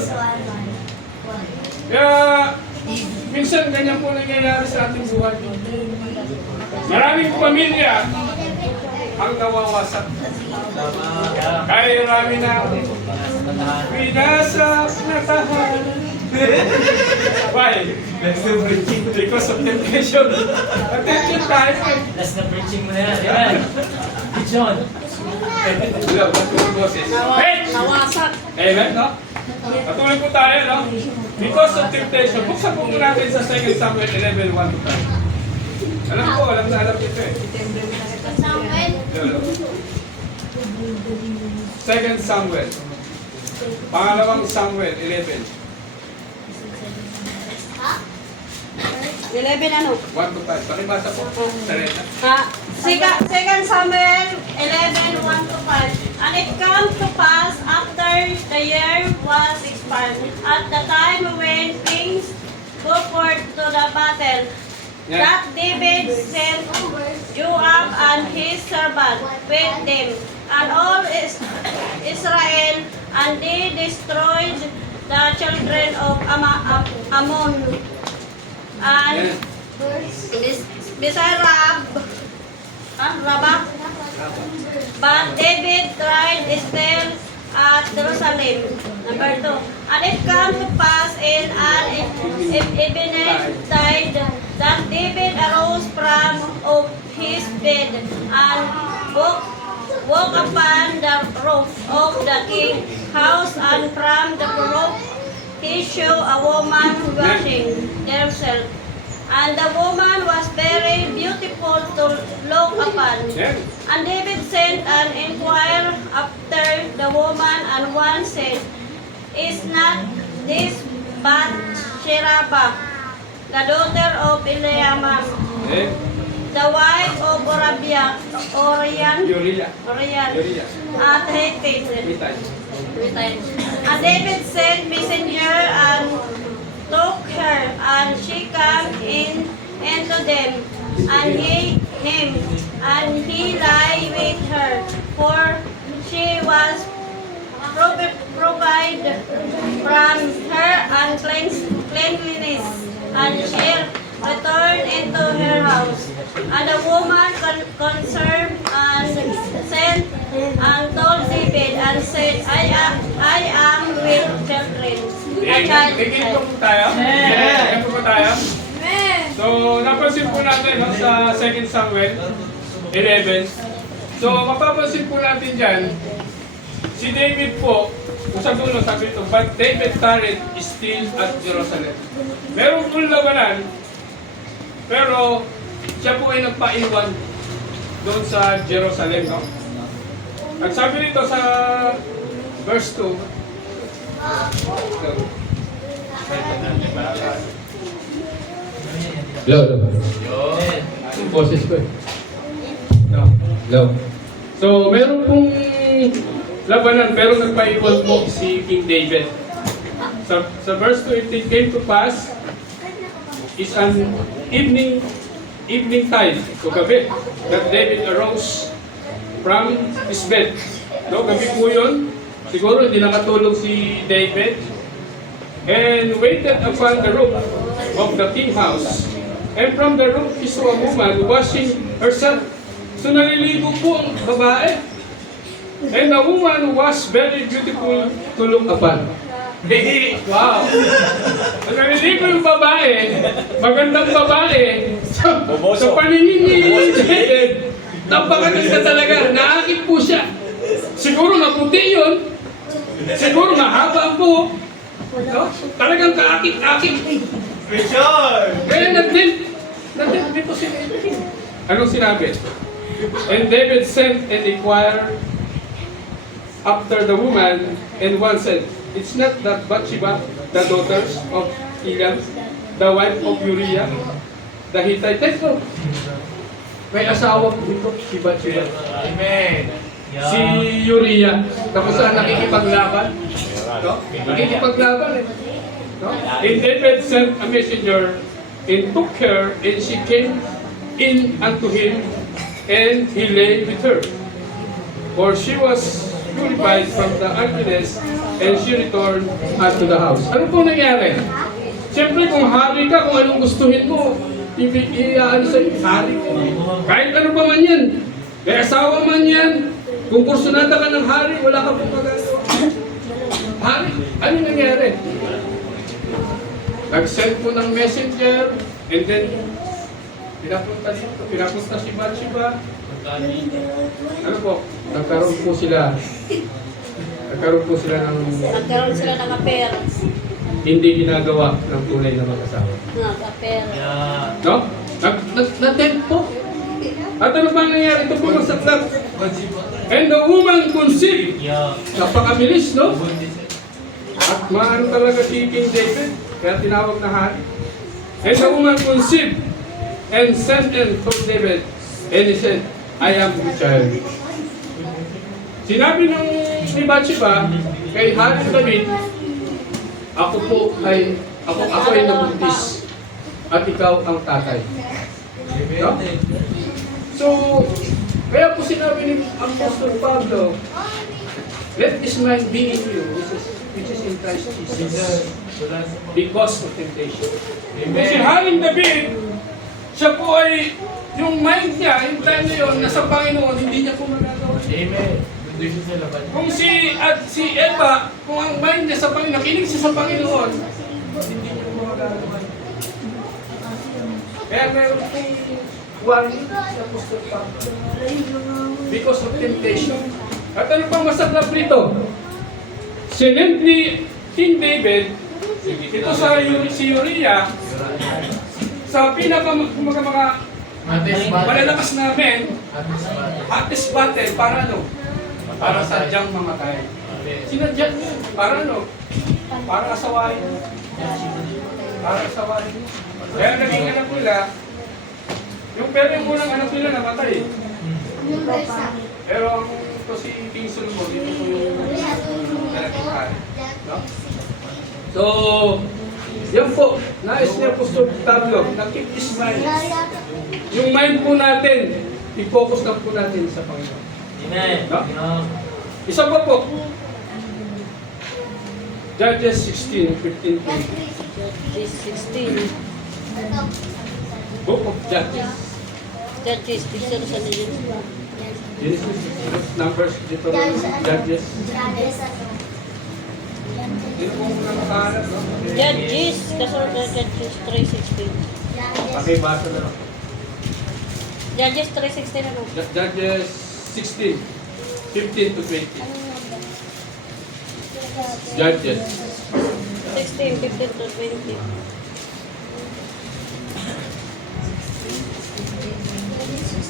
kaya, minsan ganyan po nangyayari sa ating buhay. Maraming pamilya ang nawawasak. Kaya marami na pinasak na tahanan. Why? Because of temptation. Attention tayo. Last na preaching mo na yan. Amen. Good John. Hello, mga boses. Hey! Nawasak. Amen, no? Patuloy po tayo, no? Because of temptation. Buksan po muna natin sa 2 Samuel 11:1 to 5. Alam ko, alam na alam ito eh. Samuel. Hello. 2 Samuel. Pangalawang Samuel 11. 11 ano? 1 to 5. Pakibasa po. Sarena. Second Samuel 11:1 to 5. And it came to pass after the year was expired, at the time when kings go forth to the battle, Yeah. that David sent Joab and his servant with them, and all Israel, and they destroyed the children of Ammon, and Rabah. But David tried still at Jerusalem. Number 2. And it came to pass in an eventide that David arose from of his bed and walked upon the roof of the king's house, and from the roof he saw a woman washing herself. And the woman was very beautiful to look upon. Yan. And David sent and inquired after the woman, and one said, is not this Bathsheba, the daughter of Eliammah, Eh, the wife of Uriah, Uriah. at Hittite? Hitay. And David sent messenger and took her, and she came into them, and he lay with her, for she was provided from her uncleanliness, and she returned into her house. And the woman concerned and sent and told David and said, I am with children. Tingin po tayo? Tingin po tayo? So, napansin po natin no, sa 2 Samuel 11. So, mapapansin po natin dyan, si David po, kung sa dulo sabi ito, but David tarried still at Jerusalem. Meron po labanan, pero siya po ay nagpaiwan doon sa Jerusalem. No? At sabi nito sa verse 2, Low. Boses ko eh. no. Low. So, meron pong labanan, pero nagpaiwan po si King David. Sa verse 2, it came to pass, is an evening time, so gabi, that David arose from his bed. No, gabi po yun. Siguro hindi nakatulog si David. and waited upon the roof of the king house. And from the roof he saw a woman washing herself. So naliligo po ang babae. And the woman was very beautiful to look upon. Wow! Naliligo yung babae, magandang babae, sa paningin ni David, napakaganda talaga, naakit po siya. Siguro maputi yun, siguro mahaba ang buhok, no? Talagang kaakit-akit. Kaya nag-tempt dito si David. Anong sinabi? And David sent and inquired after the woman, and one said, "It's not that Bathsheba, the daughters of Eliam, the wife of Uriah, the Hittite." Teko, may asawa po ito, si Bathsheba. Amen. Si Uriah, tapos saan nakikipaglaban? No? Nakikipaglaban eh. No? And David sent a messenger and took her, and she came in unto him, and he lay with her. For she was purified from the uncleanness, and she returned unto the house. Ano po nangyari? Siyempre kung hari ka, kung anong gustuhin mo, i-ano sa'yo, hari ka. Kahit ano pa man yan. May asawa man yan. Kung kursunada ka ng hari, wala ka pong magagawa. Hari, ano nangyari? Nag-send po ng messenger, and then pinapunta si Bathsheba. Ano po? Nagkaroon po sila ng Nagkaroon sila ng affair. hindi ginagawa ng tunay na mag-asawa. Affair. No? Nag-tempt po. At ano ba nangyari? Ito po masaklat. And the woman conceived. Napakabilis, no? At maano talaga si King David, kaya tinawag na hari. And the woman conceived and sent and told David, and he said, "I am the child." Sinabi ng ni Bathsheba kay Hari David, ako ay nabuntis at ikaw ang tatay. No? So, kaya po sinabi ni Apostol Pablo, "Let this mind be in you, which is in Christ Jesus, because of temptation." Si Haring David, siya po ay, yung mind niya, yung time na yun, nasa Panginoon, hindi niya po magagawa. Amen. Kung si Eva, kung ang mind niya sa Panginoon, nakinig siya sa Panginoon, hindi niya po magagawa. Kaya meron pong warning sa Apostol Pablo. Because of temptation. At ano pang masaklap rito? Sinend ni King David, ito si Uriah, sa mga malalakas namin, hottest battle, para ano? Para sadyang mamatay. Sinadya niya, para ano? Para asawain. Para asawain. Kaya naging anak nila, pero yung unang anak nila namatay. Pero ang ito si King Solomon, dito po yung nalaking hari. No? So, yan po, nais niya po sa Pablo, na-keep his mind. Yung mind po natin, i-focus lang po natin sa Panginoon. Amen. No? Isa pa po, Judges 16:15-20. Judges 16. Book of Judges. Judges, picture sa nila. Genesis, Numbers, Deuteronomy, Judges. Dito po muna makahanap, no? Judges, kasunod na Judges 3:16. Pakibasa na lang. Judges 3:16 ano? Judges 16, 15-20. Judges. 16, 15 to 20.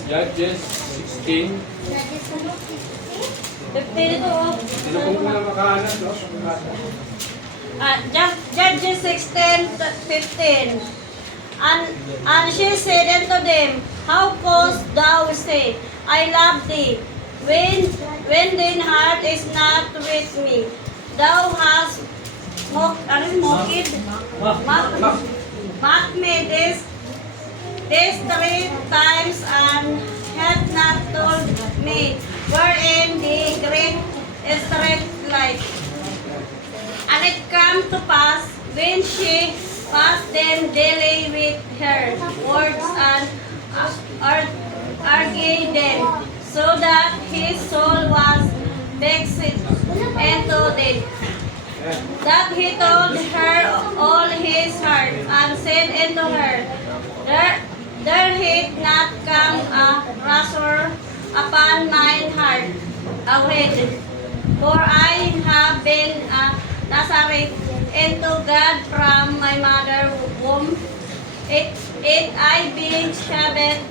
Judges 16. 15 ito oh. Dito po muna makahanap, no? Judges 16 to 15. And she said unto them, How canst thou say, I love thee, when thine heart is not with me? Thou hast mocked me this 3 times and hath not told me wherein the great strength lies. And it come to pass when she passed them daily with her words and argued them, so that his soul was vexed into death. That he told her all his heart, and said unto her, There hath not come a razor upon mine heart, awed, for I have been a Nazareth unto God from my mother womb. It I being seven,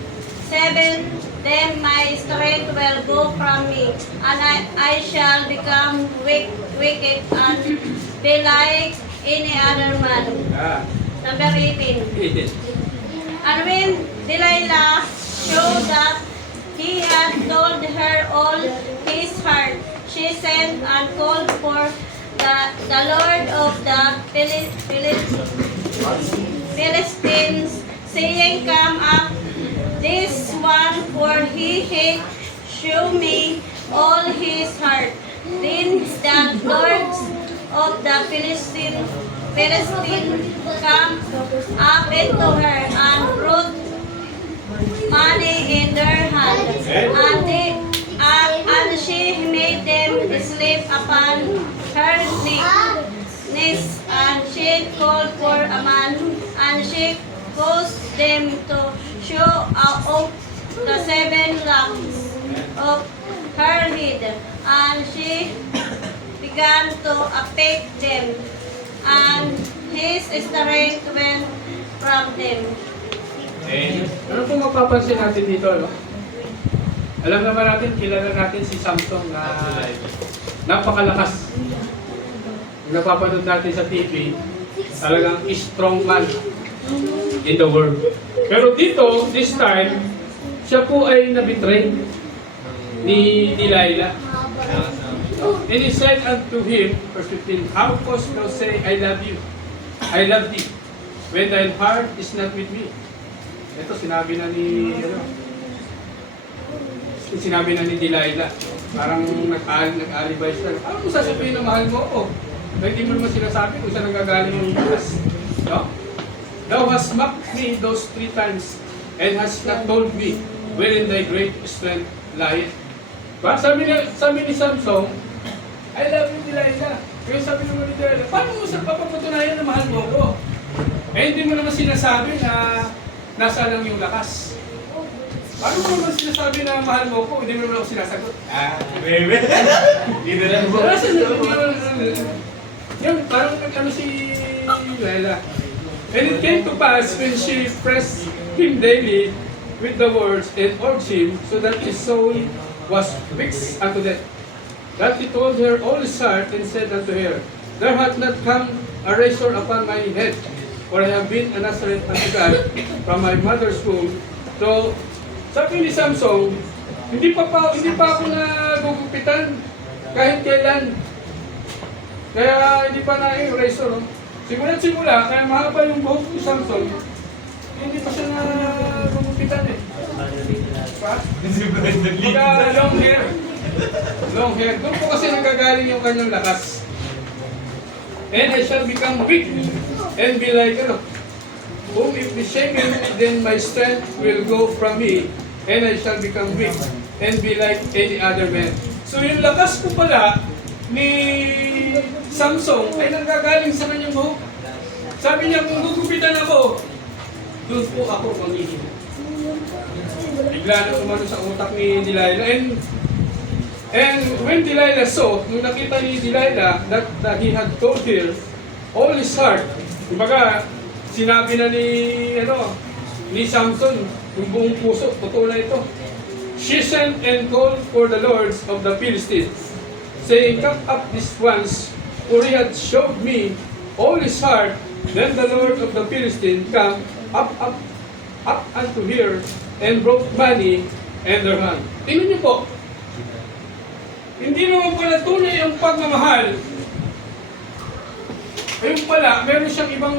then my strength will go from me, and I shall become wicked and be like any other man. Number 18. And when Delilah showed that he had told her all his heart, she sent and called for the Lord of the Philistines, saying, Come up this one, for he hath shown me all his heart. Then the lords of the Philistines come up into her and brought money in their hand, and she made them sleep upon her knees, and she called for a man, and she caused them to show off the 7 locks of her head, and she began to affect them, and his strength went from them. Ano po mapapansin natin dito, no? Alam naman natin, kilala natin si Samson na napakalakas. Kung napapanood natin sa TV, talagang strong man in the world. Pero dito, this time, siya po ay nabitray ni Delilah. And he said unto him, verse 15, How canst thou say, I love you? I love thee, when thine heart is not with me. Ito, sinabi na ni Delilah. Parang nag-alibay siya. Ano kung sasabihin na mahal mo ako? Hindi mo naman sinasabi kung saan nagagaling yung lakas. No? Thou hast mocked me those 3 times, and hast not told me wherein thy great strength lieth. Ba? Sabi ni Samson, I love you, Delilah. Kaya sabi naman ni Delilah, paano mo sa papapatunayan na mahal mo ako? Eh, hindi mo naman sinasabi na nasa lang yung lakas. Paano mo naman sinasabi na mahal mo ko? Hindi mo naman ako sinasagot. Bebe. Hindi na lang po. Yung parang nag-ano si Delilah. And it came to pass when she pressed him daily with the words and urged him, so that his soul was fixed unto death, that he told her all his heart, and said unto her, There hath not come a razor upon my head, for I have been a Nazareth unto God from my mother's womb. So, sabi ni Samson, hindi pa ako nagugupitan kahit kailan. Kaya hindi pa na yung razor. Simula't simula, kaya mahaba yung buhok ni Samson, hindi pa siya nagugupitan eh. Pa? Pagka long hair. Long hair. Doon po kasi nagagaling yung kanyang lakas. And I shall become weak and be like, whom if be shaken, then my strength will go from me, and I shall become weak and be like any other man. So yung lakas po pala ni Samson ay nanggagaling sa kanyang buhok. Sabi niya, kung gugupitan ako, doon po ako manghihina. Bigla na umano sa utak ni Delilah. And when Delilah saw, nung nakita ni Delilah that he had told her all his heart, kumbaga, sinabi na ni Samson, yung buong puso, totoo na ito. She sent and called for the lords of the Philistines, saying, Come up this once, for he had showed me all his heart. Then the lord of the Philistines come up unto her, and brought money in their hand. Tingnan niyo po, hindi naman pala tunay ang pagmamahal. Ayun pala, meron siyang ibang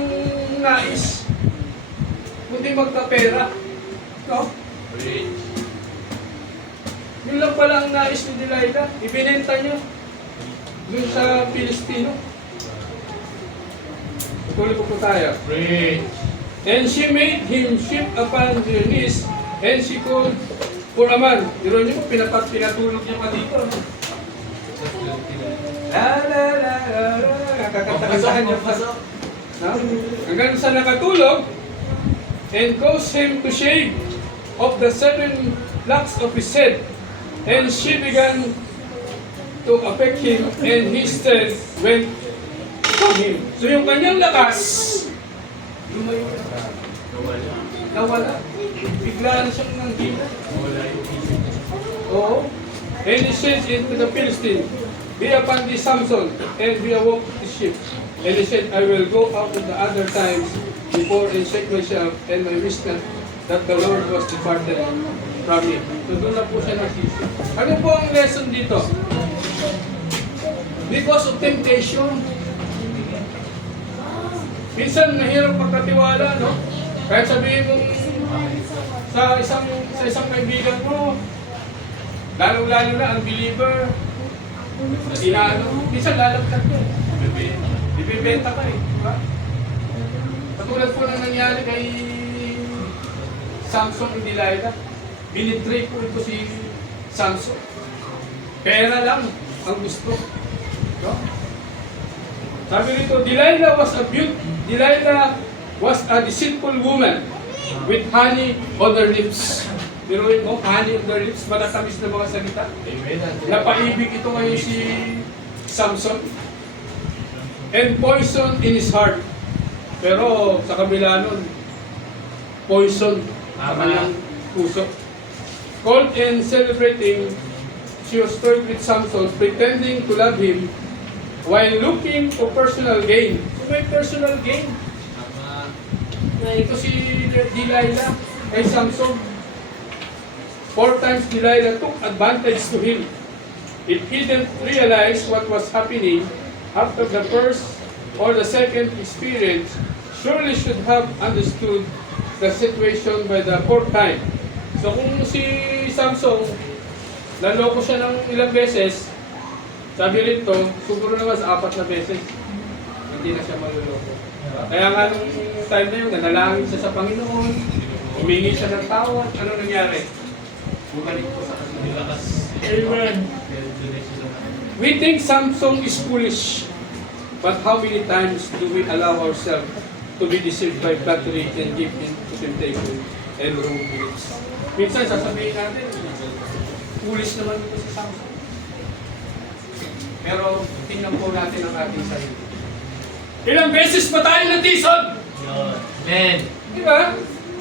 nais, kundi magkapera. No? Yun lang pala ang nais ni Delilah. Ibinenta niya dun sa Pilistino. Tuloy po tayo. Preach. And she made him sit upon her knees, and she called for a man. Pero niyo po, pinatulog niya pa dito. La la la la la. Nakakatakantahan niya pa. Hanggang sa nakatulog, and caused him to shave of the 7 locks of his head. And she began to affect him, and his strength went from him. So yung kanyang lakas, lumayo na. Nawala. Bigla na siyang nanghina. Oo. And he said into the Philistine, be upon thee, Samson, and be awoke the ship. And he said, I will go out at the other times before and shake myself and my wisdom that the Lord was departed from me. So doon na po siya nagsisi. Ano po ang lesson dito? Because of temptation. Minsan mahirap magkatiwala, no? Kahit sabihin mong sa isang kaibigan mo, lalo-lalo na unbeliever, minsan lalagkat ko. Ibibenta ka eh. Diba? Katulad po na nangyari kay Samson and Delilah. Binitray po ito si Samson. Pera lang ang gusto. No? Sabi rito, Delilah was a deceitful woman with honey on her lips. Biruin mo, honey on her lips, matatamis na mga salita. Napaibig ito ngayon si Samson. And poison in his heart. Pero sa kabila nun, poison sa kanyang puso. Called and celebrating, she was toyed with Samson, pretending to love him while looking for personal gain. So may personal gain. Ito si Delilah kay Samson. 4 times Delilah took advantage to him. If he didn't realize what was happening after the first or the second experience, surely should have understood the situation by the 4th time. So kung si Samson, naloko siya ng ilang beses, sabi rito, siguro naman sa 4 na beses, hindi na siya maluloko. Kaya nga nung time na yun, nanalangin siya sa Panginoon, humingi siya ng tawad, ano nangyari? Bumalik po sa kanila. Amen. We think Samson is foolish, but how many times do we allow ourselves to be deceived by flattery and give in to temptation and wrong beliefs? Minsan sasabihin natin, foolish naman ito si Samson. Pero tingnan po natin ang ating sarili. Ilang beses pa tayo natisod? Amen. Di ba?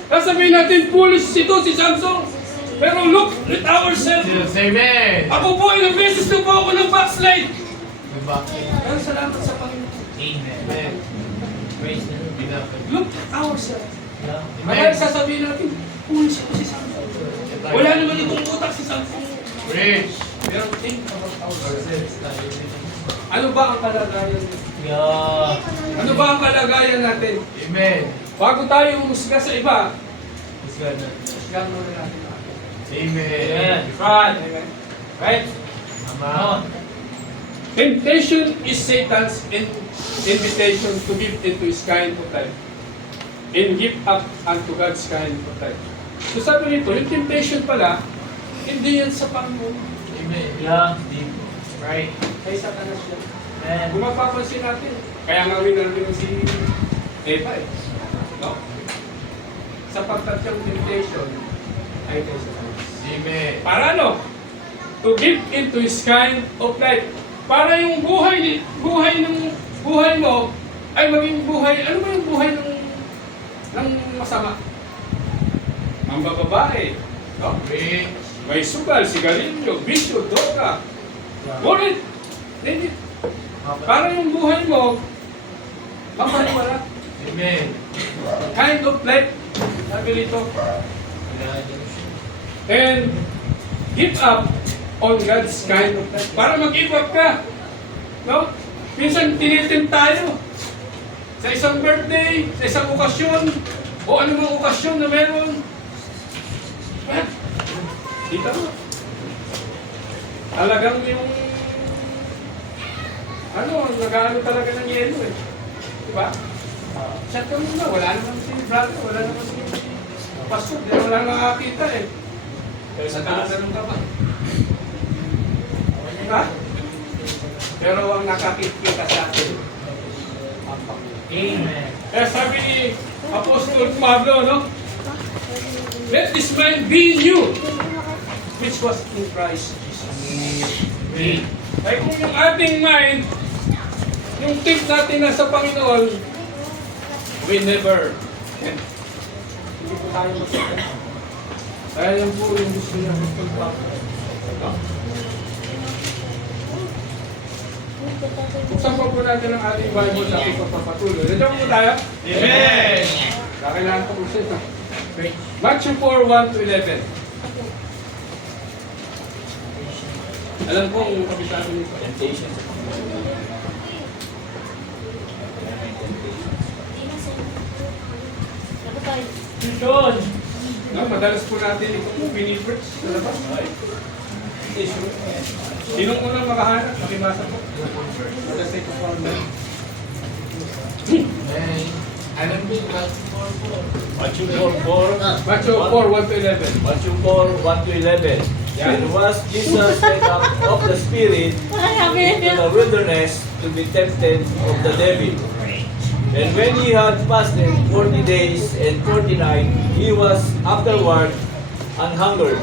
Sasabihin natin, foolish ito si Samson. Pero look at ourselves. Amen. Ako po, ilang beses na po ako ng backslide. Bakit? Pero salamat sa Panginoon. Amen. Praise the Lord. Look at ourselves. Amen. Kaya sasabihin natin, foolish ito si Samson. Wala naman itong utak si Samson. Preach. Pero think about ourselves. Ano ba ang kalagayan natin? Yeah. Ano ba ang kalagayan natin? Amen. Bago tayo umusga sa iba, It's good. usgahan muna natin. Amen. Right. Amen. Right. Tama. Temptation is Satan's invitation to give into his kind of life and give up unto God's kind of life. So sabi nito, yung temptation pala, hindi yan sa Panginoon. Amen. Yeah. Right. Kay Satanas yan. Amen. Kung mapapansin natin, kaya nga rin si Eva eh. No? Sapagkat yung temptation ay kay Satanas. Amen. Para ano? To give into his kind of life. Para yung buhay mo ay maging buhay, ano ba yung buhay ng masama? Ang bababae, no? May sugal, sigarilyo, bisyo, droga. Ngunit, hindi. Para yung buhay mo, mapaniwala. Amen. Kind of life, sabi rito. And give up on God's kind of life. Para mag-give up ka. No? Minsan tinitin tayo. Sa isang birthday, sa isang okasyon, o anumang okasyon na meron. Kita mo. Talagang yung nag-ano talaga ng yelo eh. Diba? Chat ka muna, wala naman si brother, wala naman si pastor, wala nang nakakita eh. Pero sa taas. Ganun ka ba? Ha? Pero ang nakakita sa atin, ang Panginoon. Amen. Eh sabi ni Apostol Pablo, no? Let this mind be in you, which was in Christ Jesus. Amen. Ay kung yung ating mind, yung tip natin na sa Panginoon, we never end. Hindi po tayo masakit. Kaya yan po yung gusto niya. No? Buksan pa po natin ang ating Bible sa ating pagpapatuloy. Nandiyan po tayo? Amen! Kakailangan ko po siya ito. Matthew 4:1-11. Alam ko kung kapitado nito. Temptation. Yun. No, madalas po natin itong mini-preach sa labas. Sinong unang makahanap? Makibasa po. For the sake of our Lord. Alam mo, Matthew 4:4. Matthew 4:1-11. Matthew 4:1-11. Yeah. And was Jesus led up of the Spirit into the wilderness to be tempted of the devil. And when he had fasted 40 days and 40 nights, he was afterward an hungered.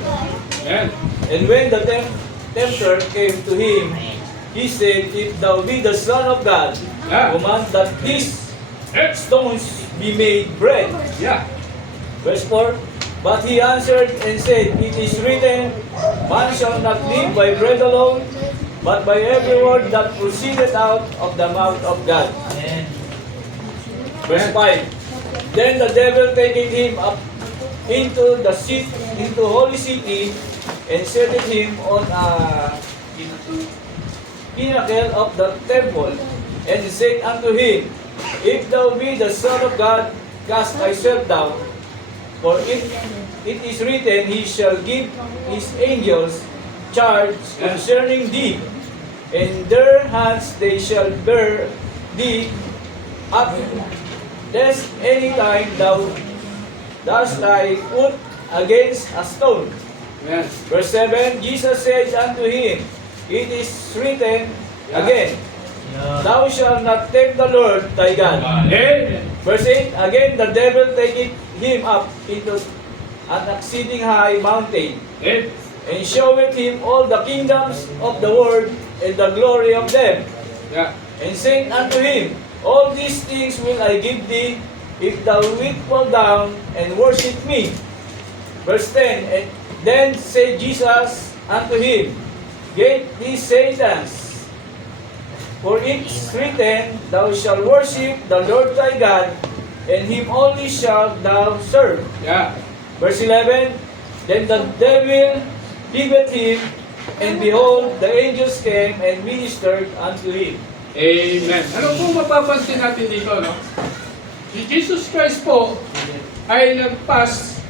Yan. And when the tempter came to him, he said, If thou be the Son of God, Yeah. command that these Yes. stones be made bread. Yeah. Verse 4, But he answered and said, It is written, Man shall not live by bread alone, but by every word that proceedeth out of the mouth of God. Amen. Verse 5, Then the devil taketh him up into the holy city, and setteth him on a pinnacle of the temple, and said unto him, If thou be the Son of God, cast thyself down, for it is written, He shall give His angels charge concerning thee, and their hands they shall bear thee up, lest any time thou dash thy foot against a stone. Yan. Verse 7, Jesus said unto him, It is written again, Thou shalt not tempt the Lord thy God. Amen. Verse 8, again the devil taketh him up into an exceeding high mountain, Amen. and showeth him all the kingdoms of the world and the glory of them, Yeah. and said unto him, All these things will I give thee, if thou wilt fall down and worship me. Verse 10, and then said Jesus unto him, Get thee, Satans, for it is written, Thou shalt worship the Lord thy God, and him only shalt thou serve. Yeah. Verse 11, Then the devil leaveth him, and behold, the angels came and ministered unto him. Amen. Ano po mapapansin natin dito, no? Si Jesus Christ po ay nag-fast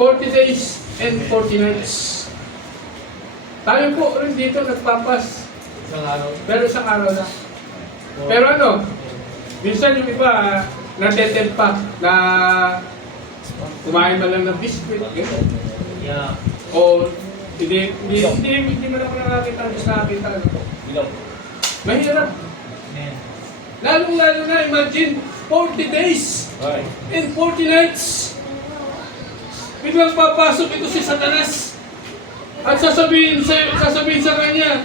40 days and 40 nights. Tayo po rin dito nagpapas. isang araw. Pero isang araw na. Pero ano, minsan yung iba natetempa na kumain na lang ng biscuit. Ganun. Yeah. O hindi mo na ako nakakita ang sa akin talaga po. Mahirap. Amen. Lalo na, imagine, 40 days Right. and 40 nights. Biglang papasok ito si Satanas. At sasabihin sa kanya,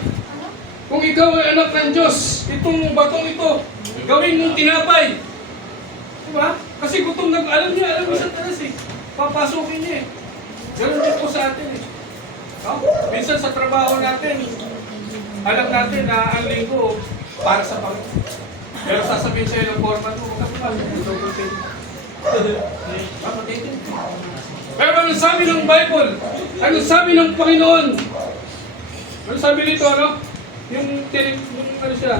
kung ikaw ay anak ng Diyos, itong batong ito, gawin mong tinapay. Diba? Kasi gutom alam niya Satanas eh. Papasukin niya eh. Ganun din po sa atin eh. No? Minsan sa trabaho natin, alam natin na ang linggo para sa Panginoon. Pero sasabihin sa'yo ng foreman mo, pero anong sabi ng Bible? Anong sabi ng Panginoon? Anong sabi nito, ano? Yung ano siya?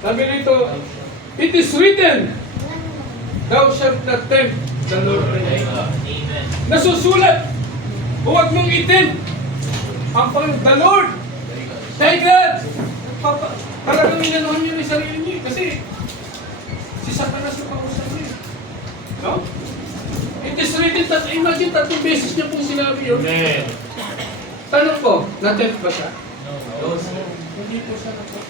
Sabi nito, It is written, Thou shalt not tempt the Lord thy God. Amen. Nasusulat, huwag mong itempt ang Panginoon, the Lord thy God. Talagang inanuhan niyo yung sarili niyo. Kasi si Satanas kasi 3 beses niya pong sinabi yun. Amen. Tanong ko, na-tempt ba siya? Hindi po siya na-tempt.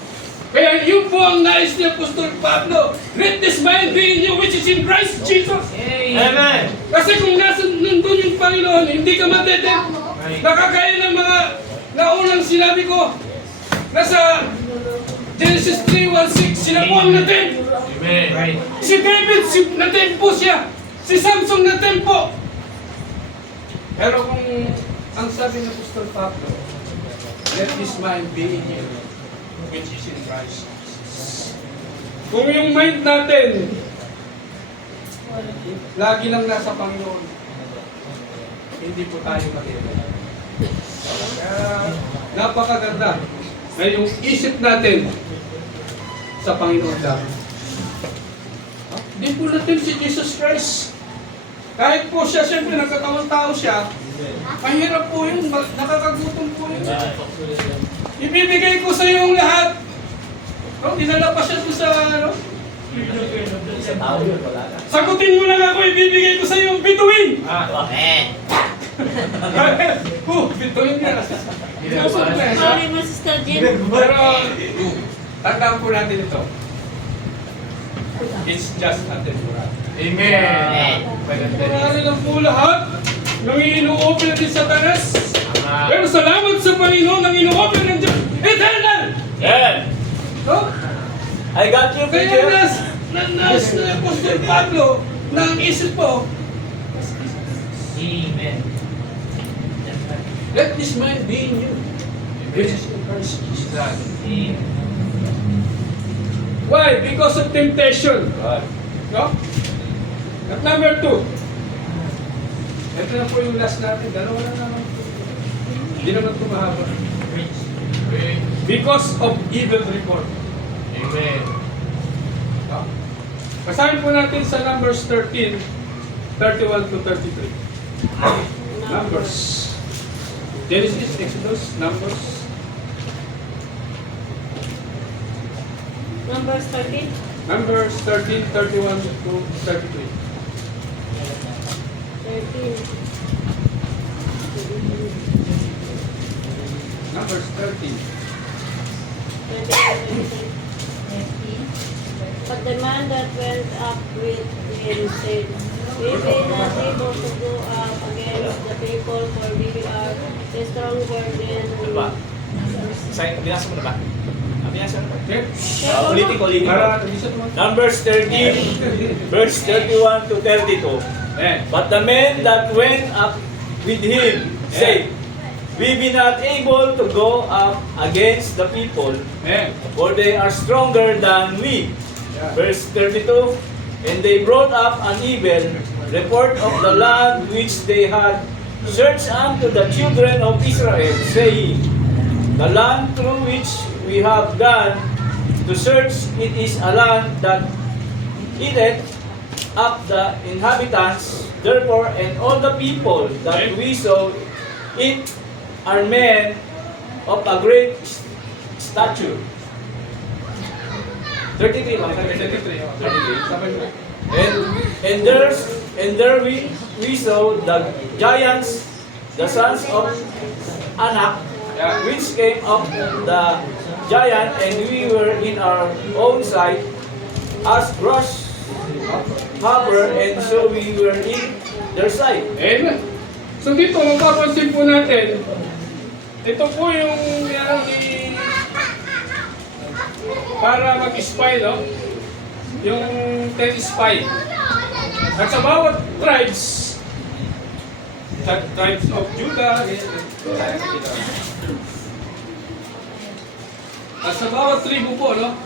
Kaya yun po ang nais ni Apostol Pablo. Let this mind be in you which is in Christ Jesus. Amen. Kasi kung nandun yung Panginoon, hindi ka matetempt. Nakakaya ng mga naunang sinabi ko. Nasa Genesis 3:1-6, sila po ang natempt. Amen. Si David, natempt po siya. Si Samson natempt po. Pero kung ang sabi ng Apostol Pablo, let this mind be in you, which is in Christ Jesus. Kung yung mind natin, lagi lang nasa Panginoon, hindi po tayo makinig. Kaya napakaganda na yung isip natin sa Panginoon lang. Hindi po natin si Jesus Christ. Kahit po siya, siyempre nagkatawang tao siya, mahirap po yun, nakakagutom po yun. Ibibigay ko sa iyo ang lahat. No, dinala pa siya doon sa ano? Sagutin mo lang ako, ibibigay ko sa iyo ang bituin. Amen. Bituin nga. Sorry mo, Sister Jean. Pero, tandaan po natin ito. It's just a temporary. Amen. Temporary lang po lahat ng ino-open natin sa Satanas. Pero salamat sa Panginoon ang ino-open ng Diyos. Eternal! Yeah. No? I got you, Kaya preacher. nas na Apostol Pablo na ang isip po, Amen. let this mind be in you, which is in Christ Jesus. Why? Because of temptation. No? At number 2. Ito na po yung last natin. Dalawa na naman. Hindi naman ito mahaba. Because of evil report. Amen. No? Basahin po natin sa Numbers 13, 31 to 33. Numbers. Genesis, Exodus, Numbers. Numbers 13. Numbers 13, 31 to 33. 13. Numbers 13. But the man that went up with him said, we may not able to go up against the people, for we are stronger than Binasa mo na ba? Binasa mo na ba? Okay? Ulitin ko. Para isa naman. Numbers 13, verse 31 to 32. Eh. But the men that went up with him said, we be not able to go up against the people, Eh. for they are stronger than we. Yeah. Verse 32, and they brought up an evil report of the land which they had searched unto the children of Israel, saying, the land through which we have gone to search, it is a land that eateth up the inhabitants. Therefore, and all the people that we saw it are men of a great stature. 33 lang. 33. Sabay mo. And there we saw the giants, the sons of Anak, Yeah. which came up the giant, and we were in our own sight as grasshopper, and so we were in their sight. Amen. So dito, mapapansin po natin, ito po yung para mag-spy, no? Yung 10 spy. At sa bawat tribes, sa tribes of Judah, at sa bawat tribu po, no?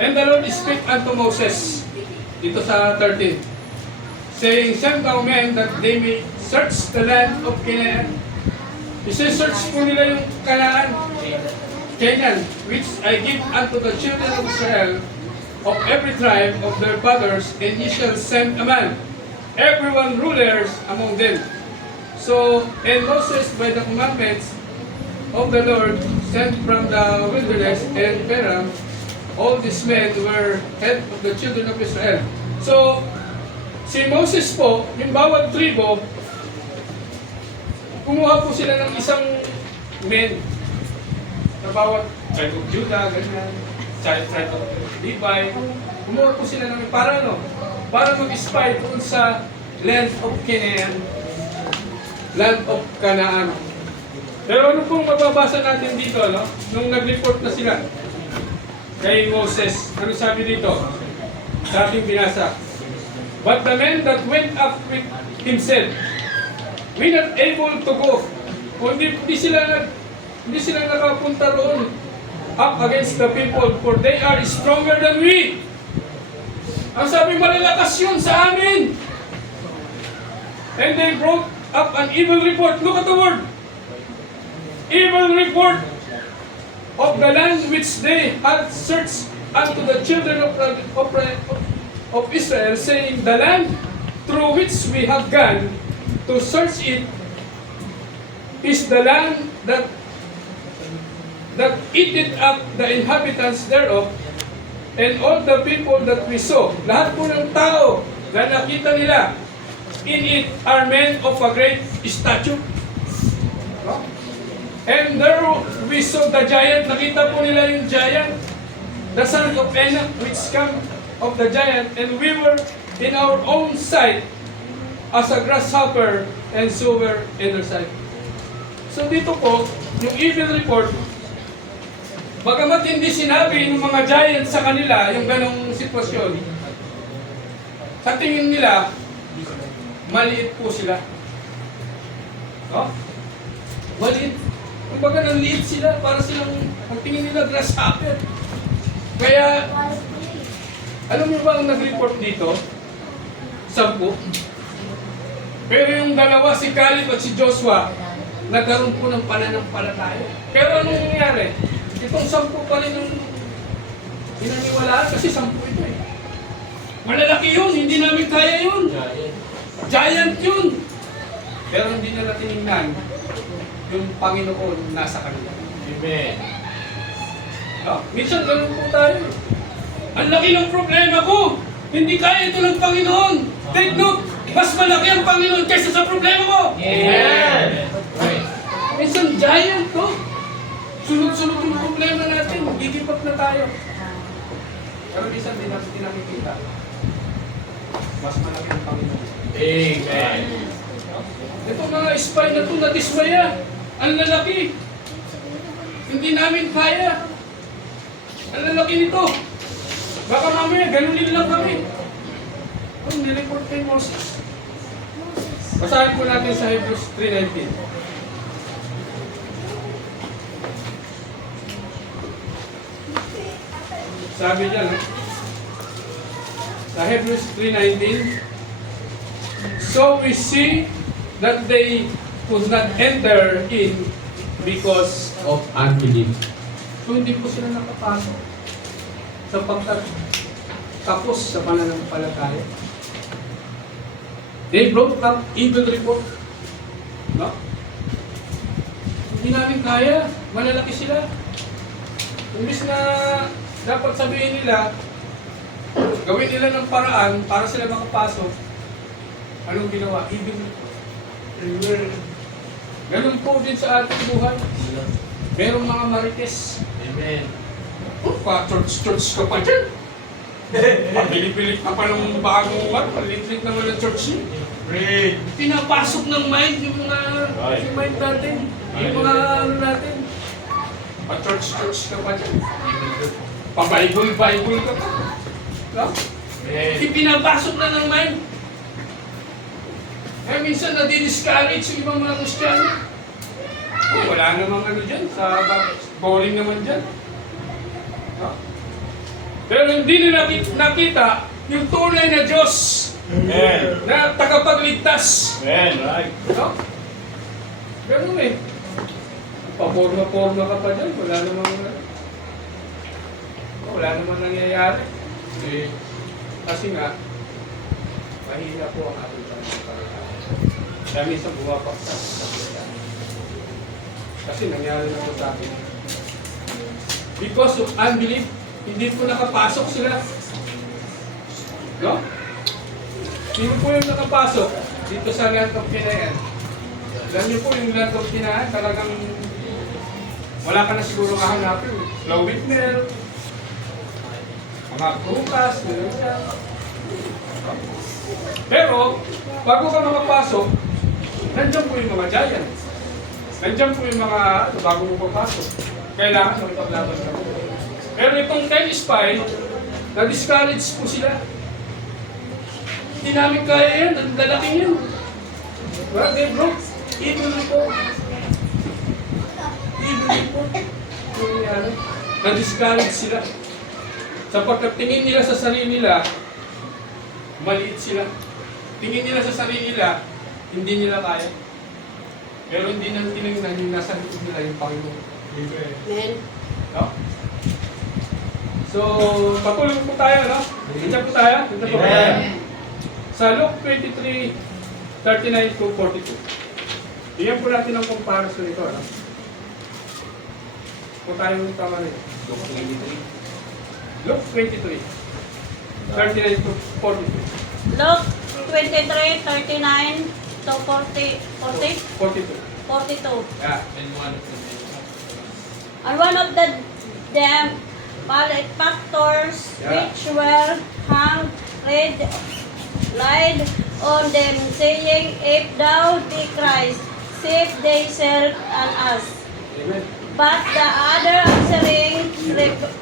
And the Lord spake unto Moses, dito sa 13, saying, send thou men that they may search the land of Canaan. Isi-search po nila yung Canaan, which I give unto the children of Israel, of every tribe of their fathers, and ye shall send a man, everyone rulers among them. So, and Moses by the commandments of the Lord sent from the wilderness, and Peram, all these men were head of the children of Israel. So, si Moses po, yung bawat tribo, kumuha po sila ng isang men na bawat tribe of Judah, ganyan, tribe of Levi. Kumuha po sila ng para ano? Para mag-spy doon sa land of Canaan. Land of Canaan. Pero ano pong mababasa natin dito, no? Nung nag-report na sila kay Moses, ano sabi dito? Sa ating binasa. But the men that went up with him said, "We not able to go." Kung hindi sila nakapunta roon up against the people, for they are stronger than we. Ang sabi, malalakas yun sa amin. And they brought up an evil report. Look at the word. Evil report of the land which they had searched unto the children of Israel, saying, "The land through which we have gone to search it is the land that eateth up the inhabitants thereof, and all the people that we saw." Lahat po ng tao na nakita nila, in it are men of a great stature. No? And there we saw the giant. Nakita po nila yung giant, the son of Enoch, which come of the giant, and we were in our own sight as a grasshopper, and so were in their sight. So dito po, yung evil report, bagamat hindi sinabi ng mga giant sa kanila yung ganong sitwasyon, sa tingin nila, maliit po sila. No? Maliit. Kumbaga nang liit sila, para silang, ang tingin nila, grasshopper. Kaya, alam niyo ba ang nag-report dito? 10. Pero yung dalawa, si Caleb at si Joshua, nagkaroon po ng pananampalataya. Pero anong nangyari? Itong 10 pa rin yung pinaniwalaan kasi 10 ito eh. Malalaki yun, hindi namin kaya yun. Giant yun. Pero hindi nila tinignan yung Panginoon nasa kanila. Amen. No? Minsan ganun po tayo. Ang laki ng problema ko. Hindi kaya ito ng Panginoon. Take note, mas malaki ang Panginoon kaysa sa problema mo. Amen. Minsan giant to. Sunod-sunod yung problema natin. Gigipap na tayo. Pero minsan din natin nakikita. Mas malaki ang Panginoon. Amen. Ito mga spy na ito nadismaya. Ang lalaki. Hindi namin kaya. Ang lalaki nito. Baka mamaya ganunin lang kami. Kung nireport kay Moses. Basahin po natin sa Hebrews 3:19. Sabi niya, no? Sa Hebrews 3:19, "So we see that they could not enter in because of unbelief." So hindi po sila nakapasok sapagkat tapos sa pananampalataya. They brought up evil report. No? Hindi namin kaya. Malalaki sila. Imbis na dapat sabihin nila, gawin nila ng paraan para sila makapasok. Anong ginawa? Evil report. Ganun po din sa ating buhay. Merong mga marites. Amen. Pa-church ka pa dyan. Pabili-bili ka pa ng bagong palitit naman ng church niyo. Pray. Pinapasok ng mind yung mga yung mind natin. Yung mga ano natin. Pa-church ka pa dyan. Pa-Bible ka pa. No? Amen. Ipinapasok na ng mind. Kaya minsan nadi-discourage yung ibang mga Kristiyano. Oh, wala namang ano dyan. Boring naman dyan. No? Pero hindi nila nakita yung tunay na Diyos Amen. na tagapagligtas. Amen. Right. No? Ganun eh. Paporma-porma ka pa dyan. Wala namang nangyayari. Kasi nga, mahina po ang ating pananampalataya. Kaya minsan bumapaksak sa kita. Kasi nangyari na po sa akin. Because of unbelief, hindi po nakapasok sila. No? Sino po yung nakapasok dito sa land of Canaan? Alam niyo po, yung land of Canaan, talagang wala ka na siguro kahanapin. Flow with milk, mga prutas, gano'n siya. Pero, bago ka makapasok, nandiyan po yung mga giants. Nandiyan po yung mga, bago mo papasok, kailangan makipaglaban ka po. Pero itong 10 spy, na-discourage po sila. Hindi namin kaya yan, ang lalaking yan. Well, they broke evil report. Evil report. Yung nangyari, na-discourage sila. Sapagkat tingin nila sa sarili nila, maliit sila. Tingin nila sa sarili nila, hindi nila kaya. Pero hindi nang tinignan yung nasa likod nila yung Panginoon. Amen. No? So, patuloy po tayo, no? Nandiyan po tayo. Nandiyan po tayo. Amen. Sa Luke 23, 39 to 42. Bigyan po natin ang comparison nito, no? Kung tayo yung tama rin. Luke 23, 39 to 42. Luke 23, 39 to 42. 42. Yeah. And one. And one of them malefactors which were hung laid on them, saying, If thou be Christ, save thyself and us. Amen. But the other answering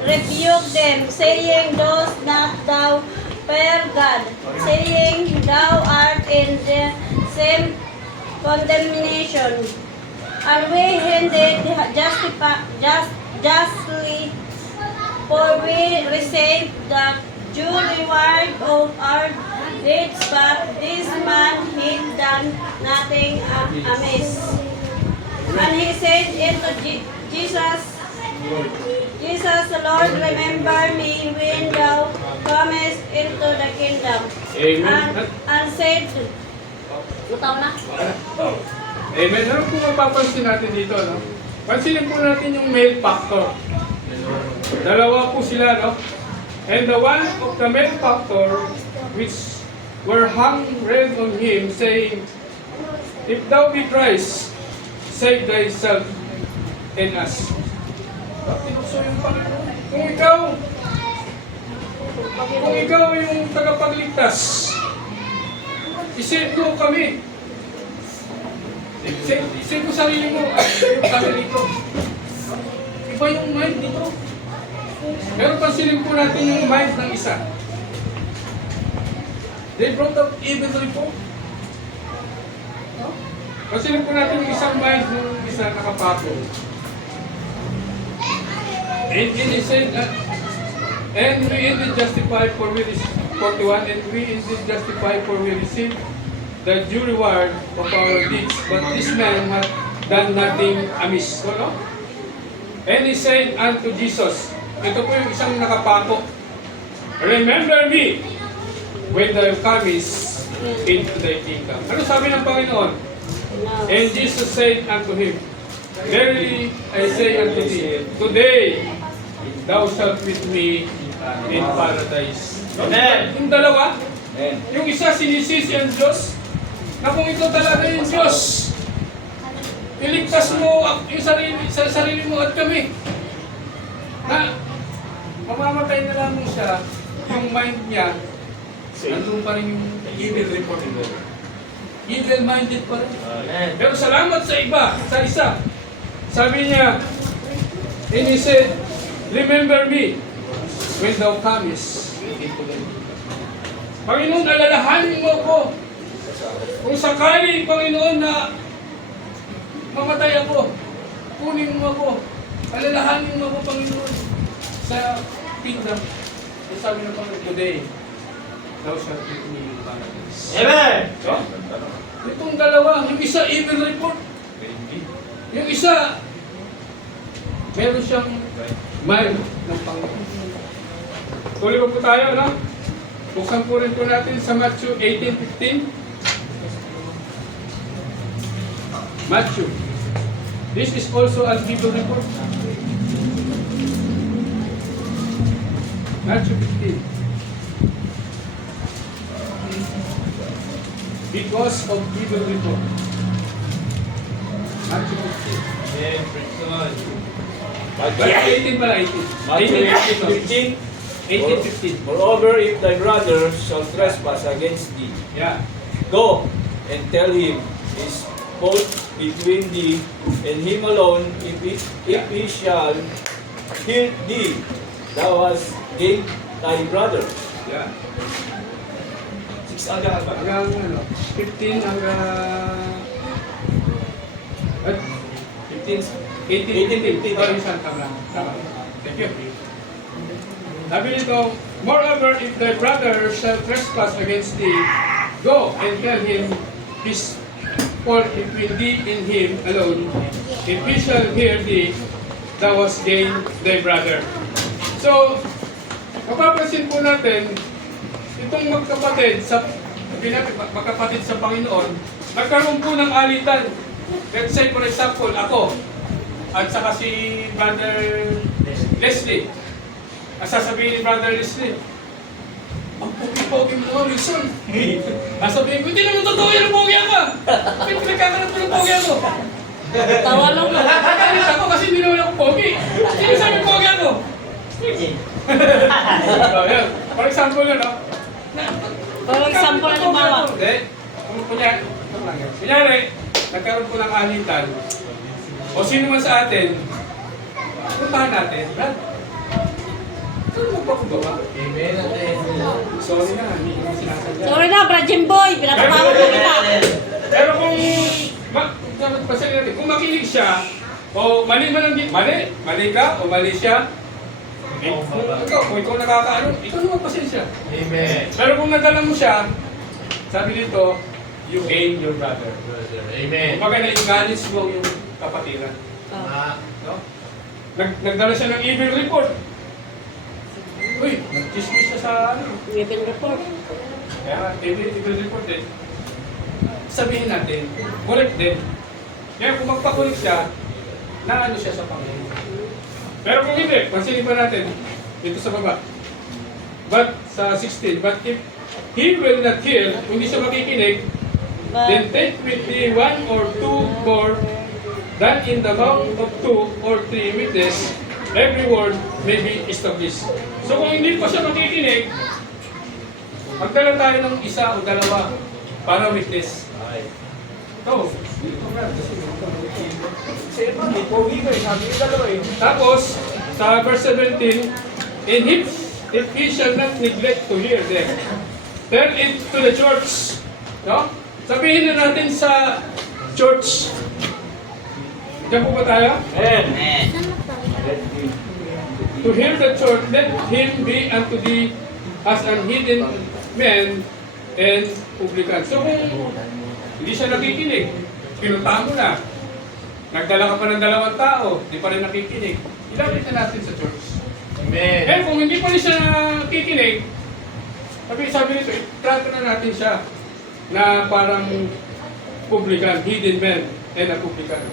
rebuked them, saying, Dost not thou fear God, saying, Thou art in the same condemnation. And we indeed justly, for we receive the due reward of our deeds, but this man had done nothing amiss. And he said unto Jesus, Lord, remember me when thou comest into the kingdom. Amen. And said, Utaw na? Amen. Ano po mapapansin natin dito, no? Pansinin po natin yung male factor. Dalawa po sila, no? And the one of the male factor which were hung railed on him, saying, If thou be Christ, save thyself and us. So yung Panginoon, kung ikaw yung tagapagligtas, isave mo kami. Isave mo sarili mo at yung kami dito. Iba yung mind dito. Pero pansinin po natin yung mind ng isa. They brought up evil report. No? Pansinin po natin yung isang mind ng isa nakapatol. And he said, and we indeed justify for we receive, 41, and we indeed justify for we receive the due reward of our deeds, but this man had done nothing amiss. So, no? And he said unto Jesus, ito po yung isang nakapako, Remember me when thou comest into thy kingdom. Ano sabi ng Panginoon? And Jesus said unto him, Verily I say unto thee, today thou shalt with me in paradise. Amen. Yung dalawa, yung isa sinisisi ang Diyos, na kung ito talaga yung Diyos, iligtas mo yung sarili mo at kami. Na mamamatay na lamang siya, yung mind niya, nandun pa rin yung evil report. Evil-minded pa rin. Amen. Pero salamat sa iba, sa isa. Sabi niya, and he said, Remember me when thou comest into the kingdom. Panginoon, alalahanin mo ko. Kung sakali, Panginoon, na mamatay ako, kunin mo ako, alalahanin mo ako, Panginoon, sa kingdom. So sabi ng Panginoon, today, thou shalt with me in paradise. Amen. So, itong dalawa, yung isa evil report, yung isa, meron siyang mind ng Panginoon. Tuloy po tayo, no? Buksan po rin po natin sa Matthew 18:15. Matthew. This is also an evil report. Matthew 15. Because of evil report. Matthew 15. Amen. Praise God. Ay, 18 pala, 18. Matthew 18, 15. 15. Moreover, if thy brother shall trespass against thee, Yeah. go and tell him his fault between thee and him alone. If he shall hear thee, thou hast gained thy brother. Yeah. 6 hanggang ba? Hanggang ano, 15 hanggang... At 15. 18. Oh, isang tama. Tama. Thank you. Sabi nito, moreover, if thy brother shall trespass against thee, go and tell him his fault between thee and him alone. If he shall hear thee, thou hast gained thy brother. So, mapapansin po natin, itong magkapatid magkapatid sa Panginoon, nagkaroon po ng alitan. Let's say, for example, ako, at saka si Brother Leslie. Sasabihin ni Brother Leslie, ang pogi-pogi mo naman, Wilson. Sasabihin ko, hindi naman totoo yan ang pogi ako. Hindi pinagkakanap ko ng pogi ako. Tawa lang mo. Nakakalit ako kasi hindi naman ako pogi. Sino sabi pogi ako? So, yan. For example yun, no? For example, ano ba? Hindi. Kunyari, nagkaroon po ng alitan. O sino man sa atin, puntahan natin, Brad. Ano mo pa kung gawa? Amen. Sorry na, hindi ko sinasadya. Sorry na, Brad Jim Boy. Pinapatawag mo kita. Pero kung, pasensya natin, kung makinig siya, o mali man ang mali ka, o mali siya, kung ikaw nakakaano, ikaw naman pasensya. Amen. Pero kung nadala mo siya, sabi dito, you gain your brother. Brother. Amen. Kumbaga na-acknowledge mo yung kapatiran. Ah. No? Nagdala siya ng evil report. Uy, nag-chismis siya sa ano. Weapon report. Kaya evil report din. Sabihin natin, correct din. Kaya kung magpakulit siya, naano siya sa Panginoon. Pero kung hindi, pansinin pa natin, dito sa baba. But, sa 16, but if he will not hear, kung hindi siya makikinig, then take with thee 1 or 2 more, that in the mouth of 2 or 3 witness, every word may be established. So kung hindi pa siya makikinig, magdala tayo ng isa o dalawa para witness. Ito. Tapos, sa verse 17, and if he shall not neglect to hear them, tell it to the church. No? Sabihin na natin sa church. Diyan po ba tayo? To hear the church, let him be unto thee as an hidden man and publican. So kung hindi siya nakikinig, pinuntahan mo na, nagdala ka pa ng 2 tao, di pa rin nakikinig, ilapit na natin sa church. Amen. Eh kung hindi pa rin siya nakikinig, sabi nito, itrato na natin siya na parang publican, hidden man and a publican.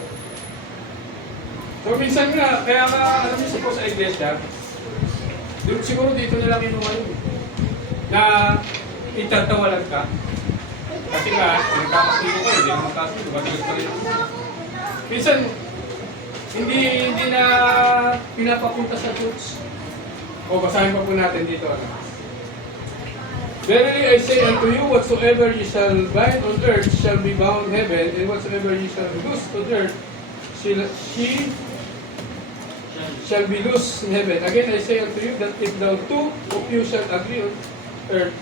So minsan nga, kaya ka, alam niyo po sa iglesia, siguro dito nila kinuha yun, na itatawalan ka. Kasi nga, nagkakasundo kayo, hindi naman kasundo, matigas pa rin ako. Minsan, hindi na pinapapunta sa church. O, basahin pa po natin dito. Verily I say unto you, whatsoever ye shall bind on earth shall be bound in heaven, and whatsoever ye shall loose on earth, she shall be loose in heaven. Again I say unto you, that if thou 2 of you shall agree on earth,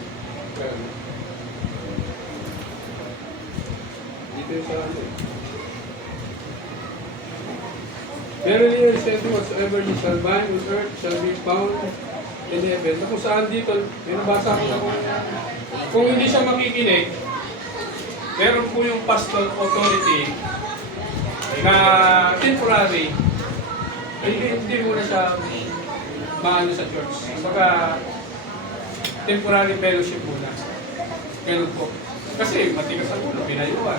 dito yung sa ano. Verily I say unto you, whatsoever ye shall bind on earth shall be bound in heaven. Na kung saan dito, may nabasa ko na kung hindi siya makikinig, meron po yung pastoral authority na temporary, hindi muna siya maano sa church. Saka temporary fellowship muna. Ganun po. Kasi matigas ang ulo, pinayuhan.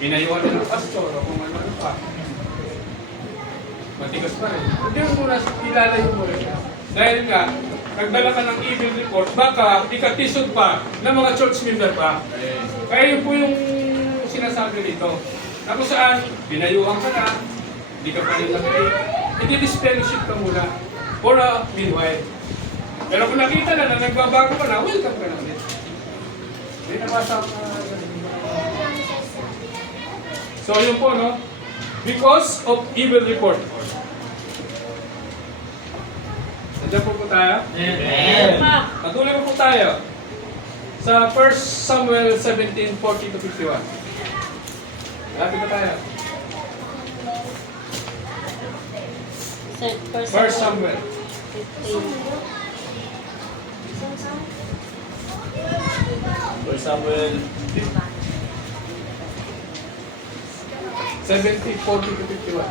Pinayuhan na ng pastor o kung ano pa. Matigas pa rin. Hindi mo muna ilalayo mo rin. Dahil nga, nagdala ka ng evil report, baka ikatisod pa ng mga church member pa. Kaya yun po yung sinasabi dito. Na kung saan, binayuhan ka na, hindi ka pa rin nag-rate, i-disfellowship ka muna for a meanwhile. Pero kung nakita na nagbabago ka na, welcome ka na ulit. Hindi nabasa ko na. So yun po, no? Because of evil report. Nandiyan po tayo? Amen. Patuloy po tayo sa 1 Samuel 17:40-51. Lapit na tayo. 1 Samuel. 1 Samuel 17:40-51.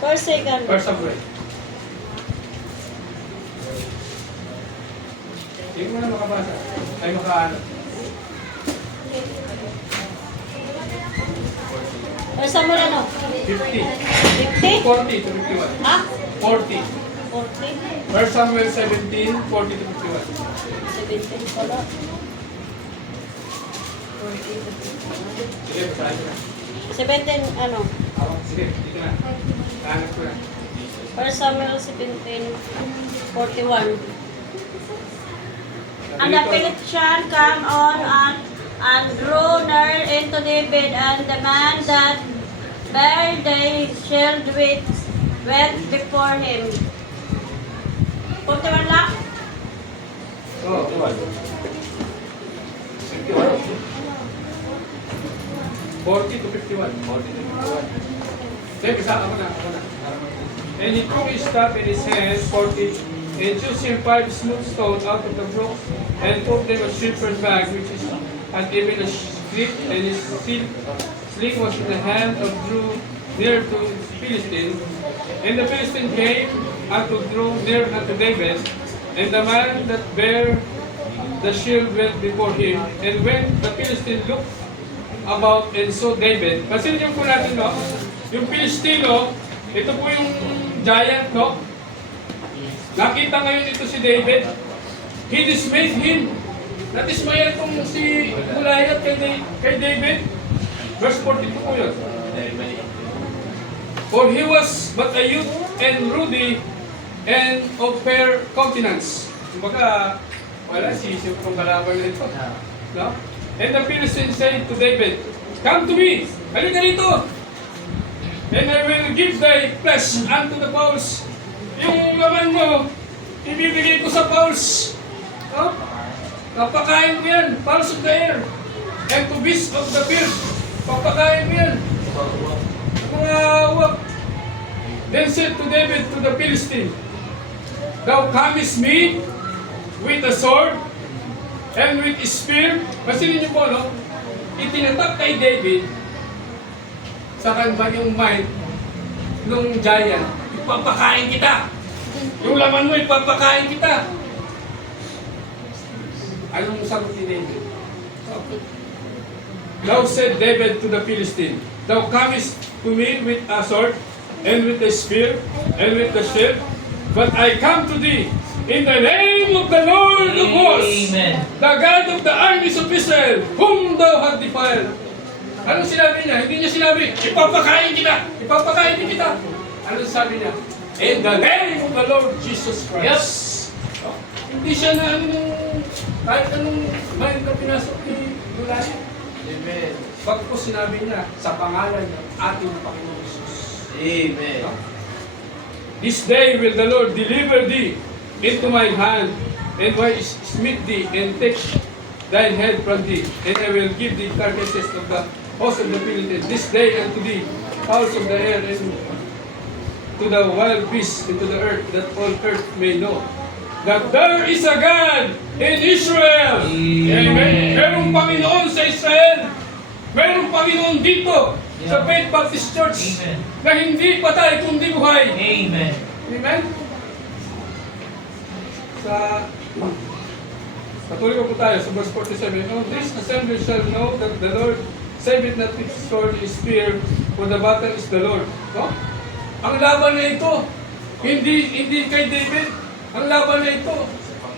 First, second. 1 Samuel. Hindi mo na makabasa. Ay makaano. First Samuel ano? 50. 50? 40-51. Ha? 40. 40? 1 Samuel 17:40-51. 17 pala. Sige, basahin ko na. 17 ano? Sige, dito na. Hanap ko na. First Samuel 17:41. And the Philistine came on and drew near into David, and the man that bare the shield went before him. 41 lang? Oh, 40-51. 40-51. Sige, isa ako na. And he took his staff in his hand, 40, and chose him 5 smooth stones out of the brook, and put them a shepherd's bag, which is and even a sling, and his sling was in the hand of Drew near to the Philistine. And the Philistine came unto Drew near unto David, and the man that bare the shield went before him. And when the Philistine looked about and saw David, kasi yung po natin, no? Yung Filistino, ito po yung giant, no? Nakita ngayon ito si David. He dismayed him. Natismaya itong si Goliath kay David. Verse 42 po yun. For he was but a youth and ruddy and of fair countenance. Kumbaga, wala sisip kong kalaban na ito. No? And the Philistine said to David, "Come to me! Halika dito! And I will give thy flesh unto the fowls." Yung laman mo, ibibigay ko sa fowls. No? Papakain mo yan, fowls of the air. And to beasts of the field, papakain mo yan. Mga uwak. Then said to David to the Philistine, "Thou comest me with a sword and with a spear." Pasilin niyo po, no? Itinatak kay David sa kanya yung mind nung giant. Ipapakain kita. Yung laman mo, ipapakain kita. Anong sagot ni David? Thou said David to the Philistine, "Thou comest to me with a sword, and with a spear, and with a shield, but I come to thee in the name of the Lord of hosts, Amen. the God of the armies of Israel, whom thou hast defiled." Anong sinabi niya? Hindi niya sinabi, "Ipapakain kita! Ipapakain din kita!" Anong sabi niya? In the name of the Lord Jesus Christ. Yes. Oh, hindi siya na kahit anong mind na pinasok ni Goliath. Amen. Pagkos sinabi niya, sa pangalan ng ating Panginoon Jesus. Amen. This day will the Lord deliver thee into my hand, and will smite thee, and take thine head from thee, and I will give thee carcasses of the host of the Philistines this day unto thee, fowls of the air, and to the wild beasts, and to the earth, that all earth may know that there is a God in Israel. Amen. Merong Panginoon sa Israel. Merong Panginoon dito sa Faith Baptist Church Amen. na hindi patay kundi buhay. Amen. Amen? Patuloy po tayo sa verse 47. "Oh, this assembly shall know that the Lord Save it not with sword is spear, for the battle is the Lord. No? Ang laban na ito, hindi kay David. Ang laban na ito,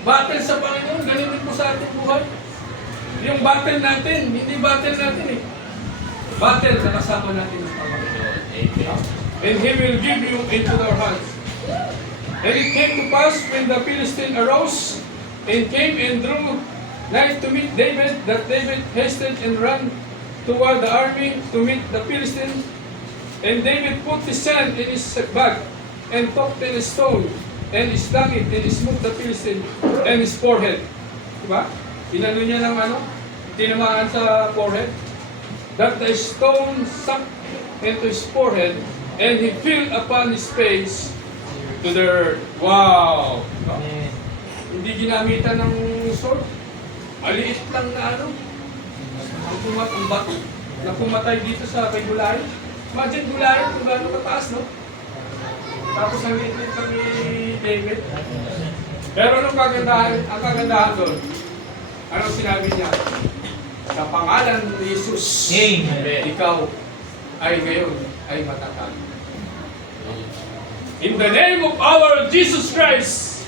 battle sa Panginoon, ganun po sa ating buhay. Yung battle natin, hindi battle natin eh. Battle na kasama natin ng Panginoon. And He will give you into our hands. And it came to pass when the Philistine arose and came and drew nigh to meet David, that David hasted and ran toward the army to meet the Philistines. And David put his hand in his bag and took a stone and slung it and smote the Philistine and his forehead. Diba? Inano niya ng tinamaan sa forehead. That the stone sunk into his forehead and he fell upon his face to the earth. Wow! No? Hindi ginamitan ng sword. Maliit lang na ang bato na pumatay dito sa kay Goliath. Imagine Goliath kung gaano kataas, no? Tapos ang liit kami David. Pero ang kagandahan doon, anong sinabi niya? Sa pangalan ni Jesus, ikaw ay ngayon ay matatag. In the name of our Jesus Christ,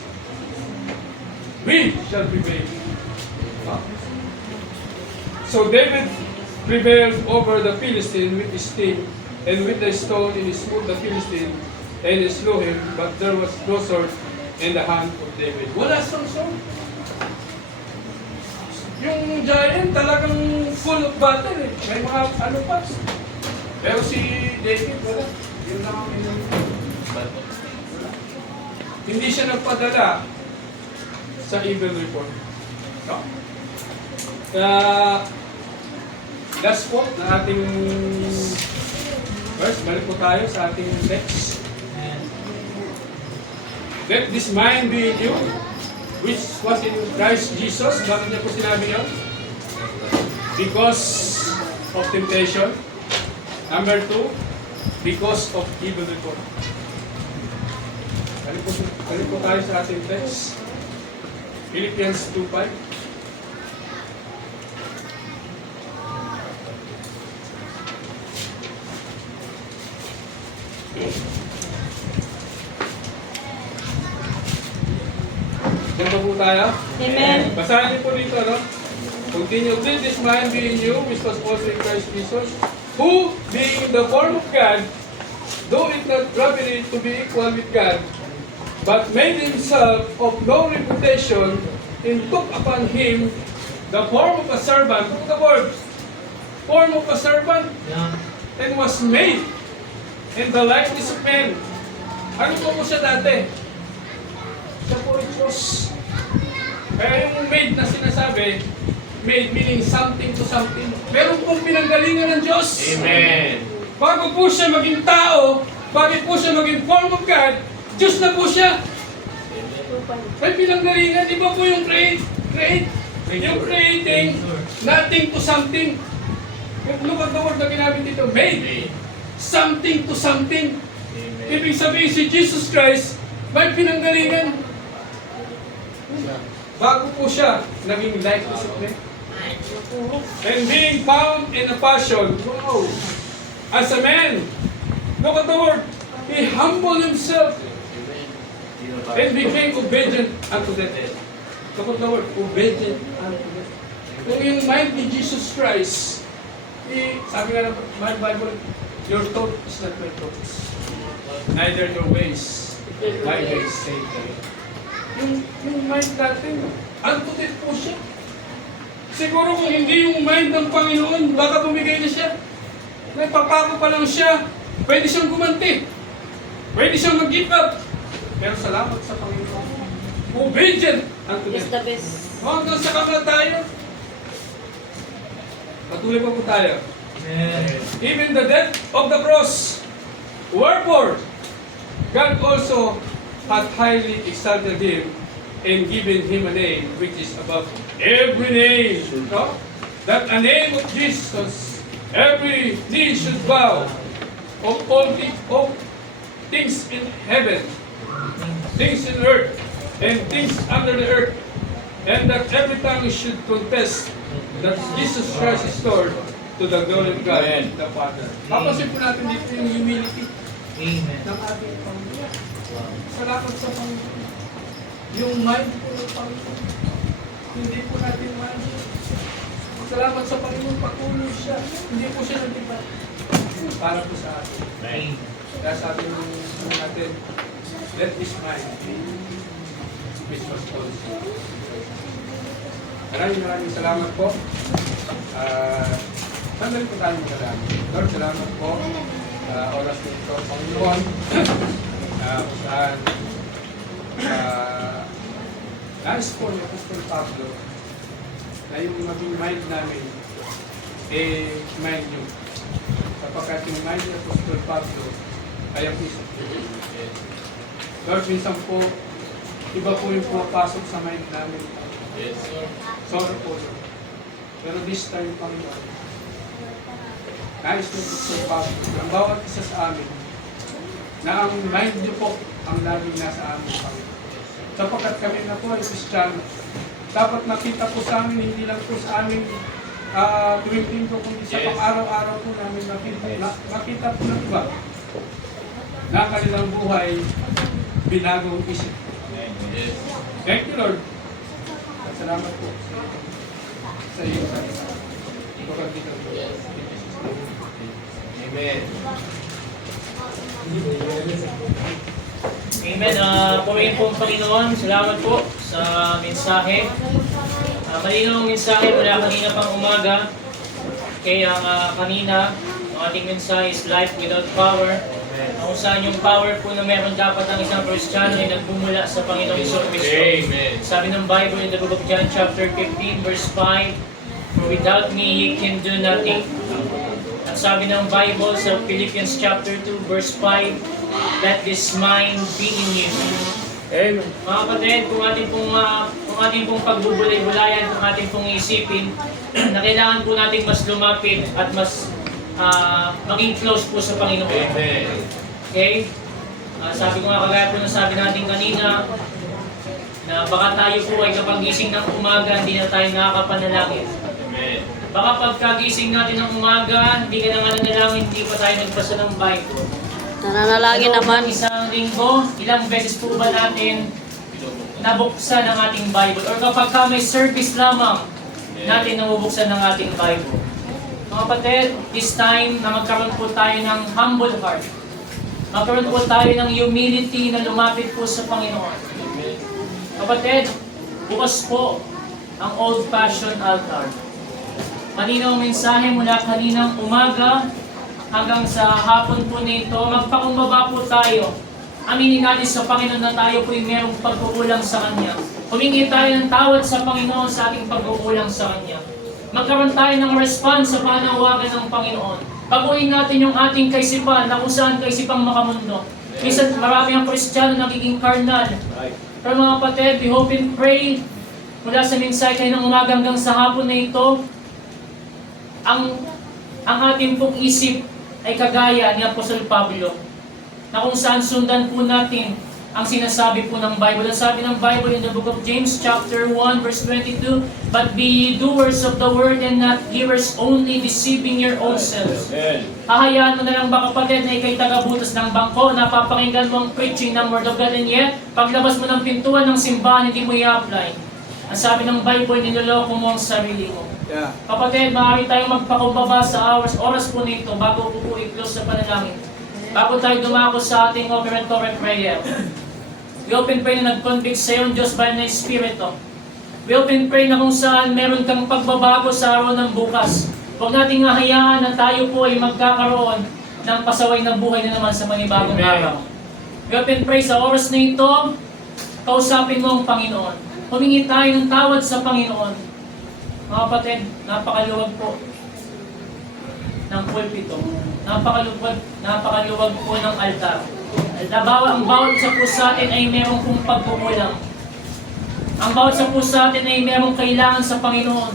we shall prevail. So David prevailed over the Philistine with his team, and with the stone in his smote the Philistine, and he slew him, but there was no sword in the hand of David. Wala siyang sword. Yung giant talagang full of battle eh. May mga pa. Pero si David, wala. Yun lang ang hindi siya nagpadala sa evil report. No? Last quote na ating verse, balik po tayo sa ating text. Let this mind be in you, which was in Christ Jesus. Bakit niya po sinabi yun? Because of temptation. Number 2, because of evil report. Balik po tayo sa ating text. Philippians 2:5. Ganda po tayo? Amen. Basahin niyo po dito, no? Continue, let this mind be in you, which was also in Christ Jesus, who, being in the form of God, though it not robbery to be equal with God, but made himself of no reputation, and took upon him the form of a servant. Look at the word. Form of a servant. And was made in the likeness of men. Ano po siya dati? Siya po ay Diyos. Kaya yung made na sinasabi, made meaning something to something. Meron pong pinanggalingan ng Diyos. Amen. Bago po siya maging tao, bago po siya maging form of God, Diyos na po siya. May pinanggalingan, di ba po yung create? Yung creating nothing to something. Look at the word na ginamit dito, made. Something to something. Ibig sabihin si Jesus Christ, may pinanggalingan. Bago po siya, naging likeness of men. And being found in a fashion, as a man, look at the word, he humbled himself and became obedient unto death. Look at the word, obedient unto death. Kung yung mind ni Jesus Christ, sabi nga ng Bible, your thought is not my thoughts, neither your ways, my ways, say God. Yung mind natin, unto death po siya. Siguro kung hindi yung mind ng Panginoon, baka bumigay na siya. Nagpapako pa lang siya, pwede siyang gumanti. Pwede siyang mag-give up. Pero salamat sa Panginoon. Obedient unto Is death. the best. Hanggang sa kamay tayo. Patuloy pa po tayo. Even the death of the cross. Wherefore, God also hath highly exalted him and given him a name which is above every name. No? That a name of Jesus, every knee should bow of all things in heaven, things in earth, and things under the earth, and that every tongue should confess that Jesus Christ is Lord, to the glory of God, Amen. the Father. Papasin po natin dito yung humility Amen. ng ating Panginoon. Salamat sa Panginoon. Yung mind po ng Panginoon. Hindi po natin mind. Salamat sa Panginoon, patuloy siya. Hindi po siya nag-iba. Para po sa atin. Amen. Kaya sabi natin, let this mind be which was also. Maraming salamat po. Sandali po tayo magdalangin. Lord, salamat po sa oras nito, Panginoon. Kung saan nais po ni Apostol Pablo na yung maging mind namin mind nyo. Sapagkat yung mind ni Apostol Pablo ay ang isip nyo. Lord, minsan po iba po yung pumapasok sa mind namin. Sorry po, Lord. Pero this time, Panginoon, nais nyo po sa Pablo, ang bawat isa sa amin, na ang mind nyo po ang laging nasa amin, Panginoon. Sapagkat kami na po ay Kristiyano, dapat makita po sa amin, hindi lang po sa amin tuwing linggo, kundi sa pang-araw-araw po namin makita po ng iba na kanilang buhay binagong isip. Thank you, Lord. At salamat po sa iyo sa pagkakitan po. Amen. Amen. Purihin po ang Panginoon. Salamat po sa mensahe. Malinaw ang mensahe mula kanina pang umaga. Kaya kanina, ang ating mensahe is life without power. Kung saan yung power po na meron dapat ang isang Kristiyano ay nagmumula sa Panginoong Hesus Kristo. Amen. Sabi ng Bible in the book of John chapter 15 verse 5, "For without me ye can do nothing." At sabi ng Bible sa Philippians chapter 2 verse 5, "Let this mind be in you." Amen. Mga kapatid, kung ating pong pagbubulay-bulayan, kung ating pong isipin, na kailangan po natin mas lumapit at mas maging close po sa Panginoon. Amen. Okay? Sabi ko nga kagaya po na sabi natin kanina, na baka tayo po ay kapag gising ng umaga, hindi na tayo nakakapanalangin. Amen. Baka pagkagising natin ng umaga, hindi ka na nga nanalangin, hindi pa tayo nagbasa ng Bible. Nananalangin Sa loob naman. ng isang linggo, ilang beses po ba natin nabuksan ang ating Bible? Or kapag ka may service lamang, natin nabubuksan ng ating Bible. Mga kapatid, this time na magkaroon po tayo ng humble heart. Magkaroon po tayo ng humility na lumapit po sa Panginoon. Kapatid, bukas po ang old-fashioned altar. Malinaw ang mensahe mula kaninang umaga hanggang sa hapon po nito. Magpakumbaba po tayo. Aminin natin sa Panginoon na tayo po ay merong pagkukulang sa Kanya. Humingi tayo ng tawad sa Panginoon sa ating pagkukulang sa Kanya. Magkaroon tayo ng response sa panawagan ng Panginoon. Baguhin natin yung ating kaisipan na kung saan kaisipang makamundo. Minsan marami ang Kristiyano nagiging karnal. Pero mga kapatid, we hope and pray mula sa mensahe kayo ng umaga hanggang sa hapon na ito, ang ating pong isip ay kagaya ni Apostol Pablo, na kung saan sundan po natin ang sinasabi po ng Bible. Ang sabi ng Bible in the book of James chapter 1 verse 22, "But be ye doers of the word and not hearers only, deceiving your own selves." Hahayaan mo na lang ba kapatid na ikay tagabutas ng bangko, napapakinggan mo ang preaching ng Word of God, and yet, paglabas mo ng pintuan ng simbahan, hindi mo i-apply. Ang sabi ng Bible, niloloko mo ang sarili mo. Yeah. Kapatid, maaari tayong magpakumbaba sa oras po nito bago po po i-close sa panalangin. Bago tayo dumako sa ating operatory prayer. We open pray na nag-convict sa iyo Diyos by the Espiritu. We open pray na kung saan meron kang pagbabago sa araw ng bukas. Huwag nating hahayaan na tayo po ay magkakaroon ng pasaway na buhay na naman sa manibagong araw. We open pray sa oras na ito, kausapin mo ang Panginoon. Humingi tayo ng tawad sa Panginoon. Mga kapatid, napakaluwag po ng pulpito. Napakaluwag po ng altar. Ang bawat sa puso atin ay merong pong pagkukulang. Ang bawat sa puso atin ay merong kailangan sa Panginoon.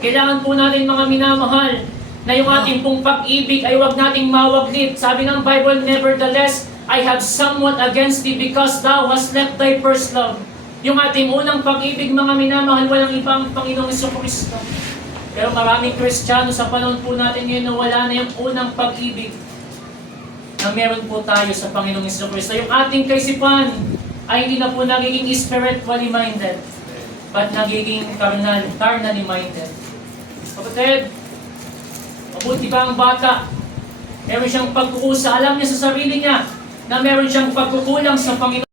Kailangan po natin mga minamahal na yung ating pong pag-ibig ay huwag nating mawaglit. Sabi ng Bible, "Nevertheless, I have somewhat against thee because thou hast left thy first love." Yung ating unang pag-ibig mga minamahal, walang ibang Panginoong Hesus Kristo. Pero maraming Kristiyano sa panahon po natin ngayon na wala na yung unang pag-ibig na meron po tayo sa Panginoong Jesucristo. Yung ating kaisipan ay hindi na po nagiging spiritually minded, but nagiging carnally minded. Kapatid, mabuti ba ang bata? Meron siyang pagkukusa. Alam niya sa sarili niya na meron siyang pagkukulang sa Panginoon.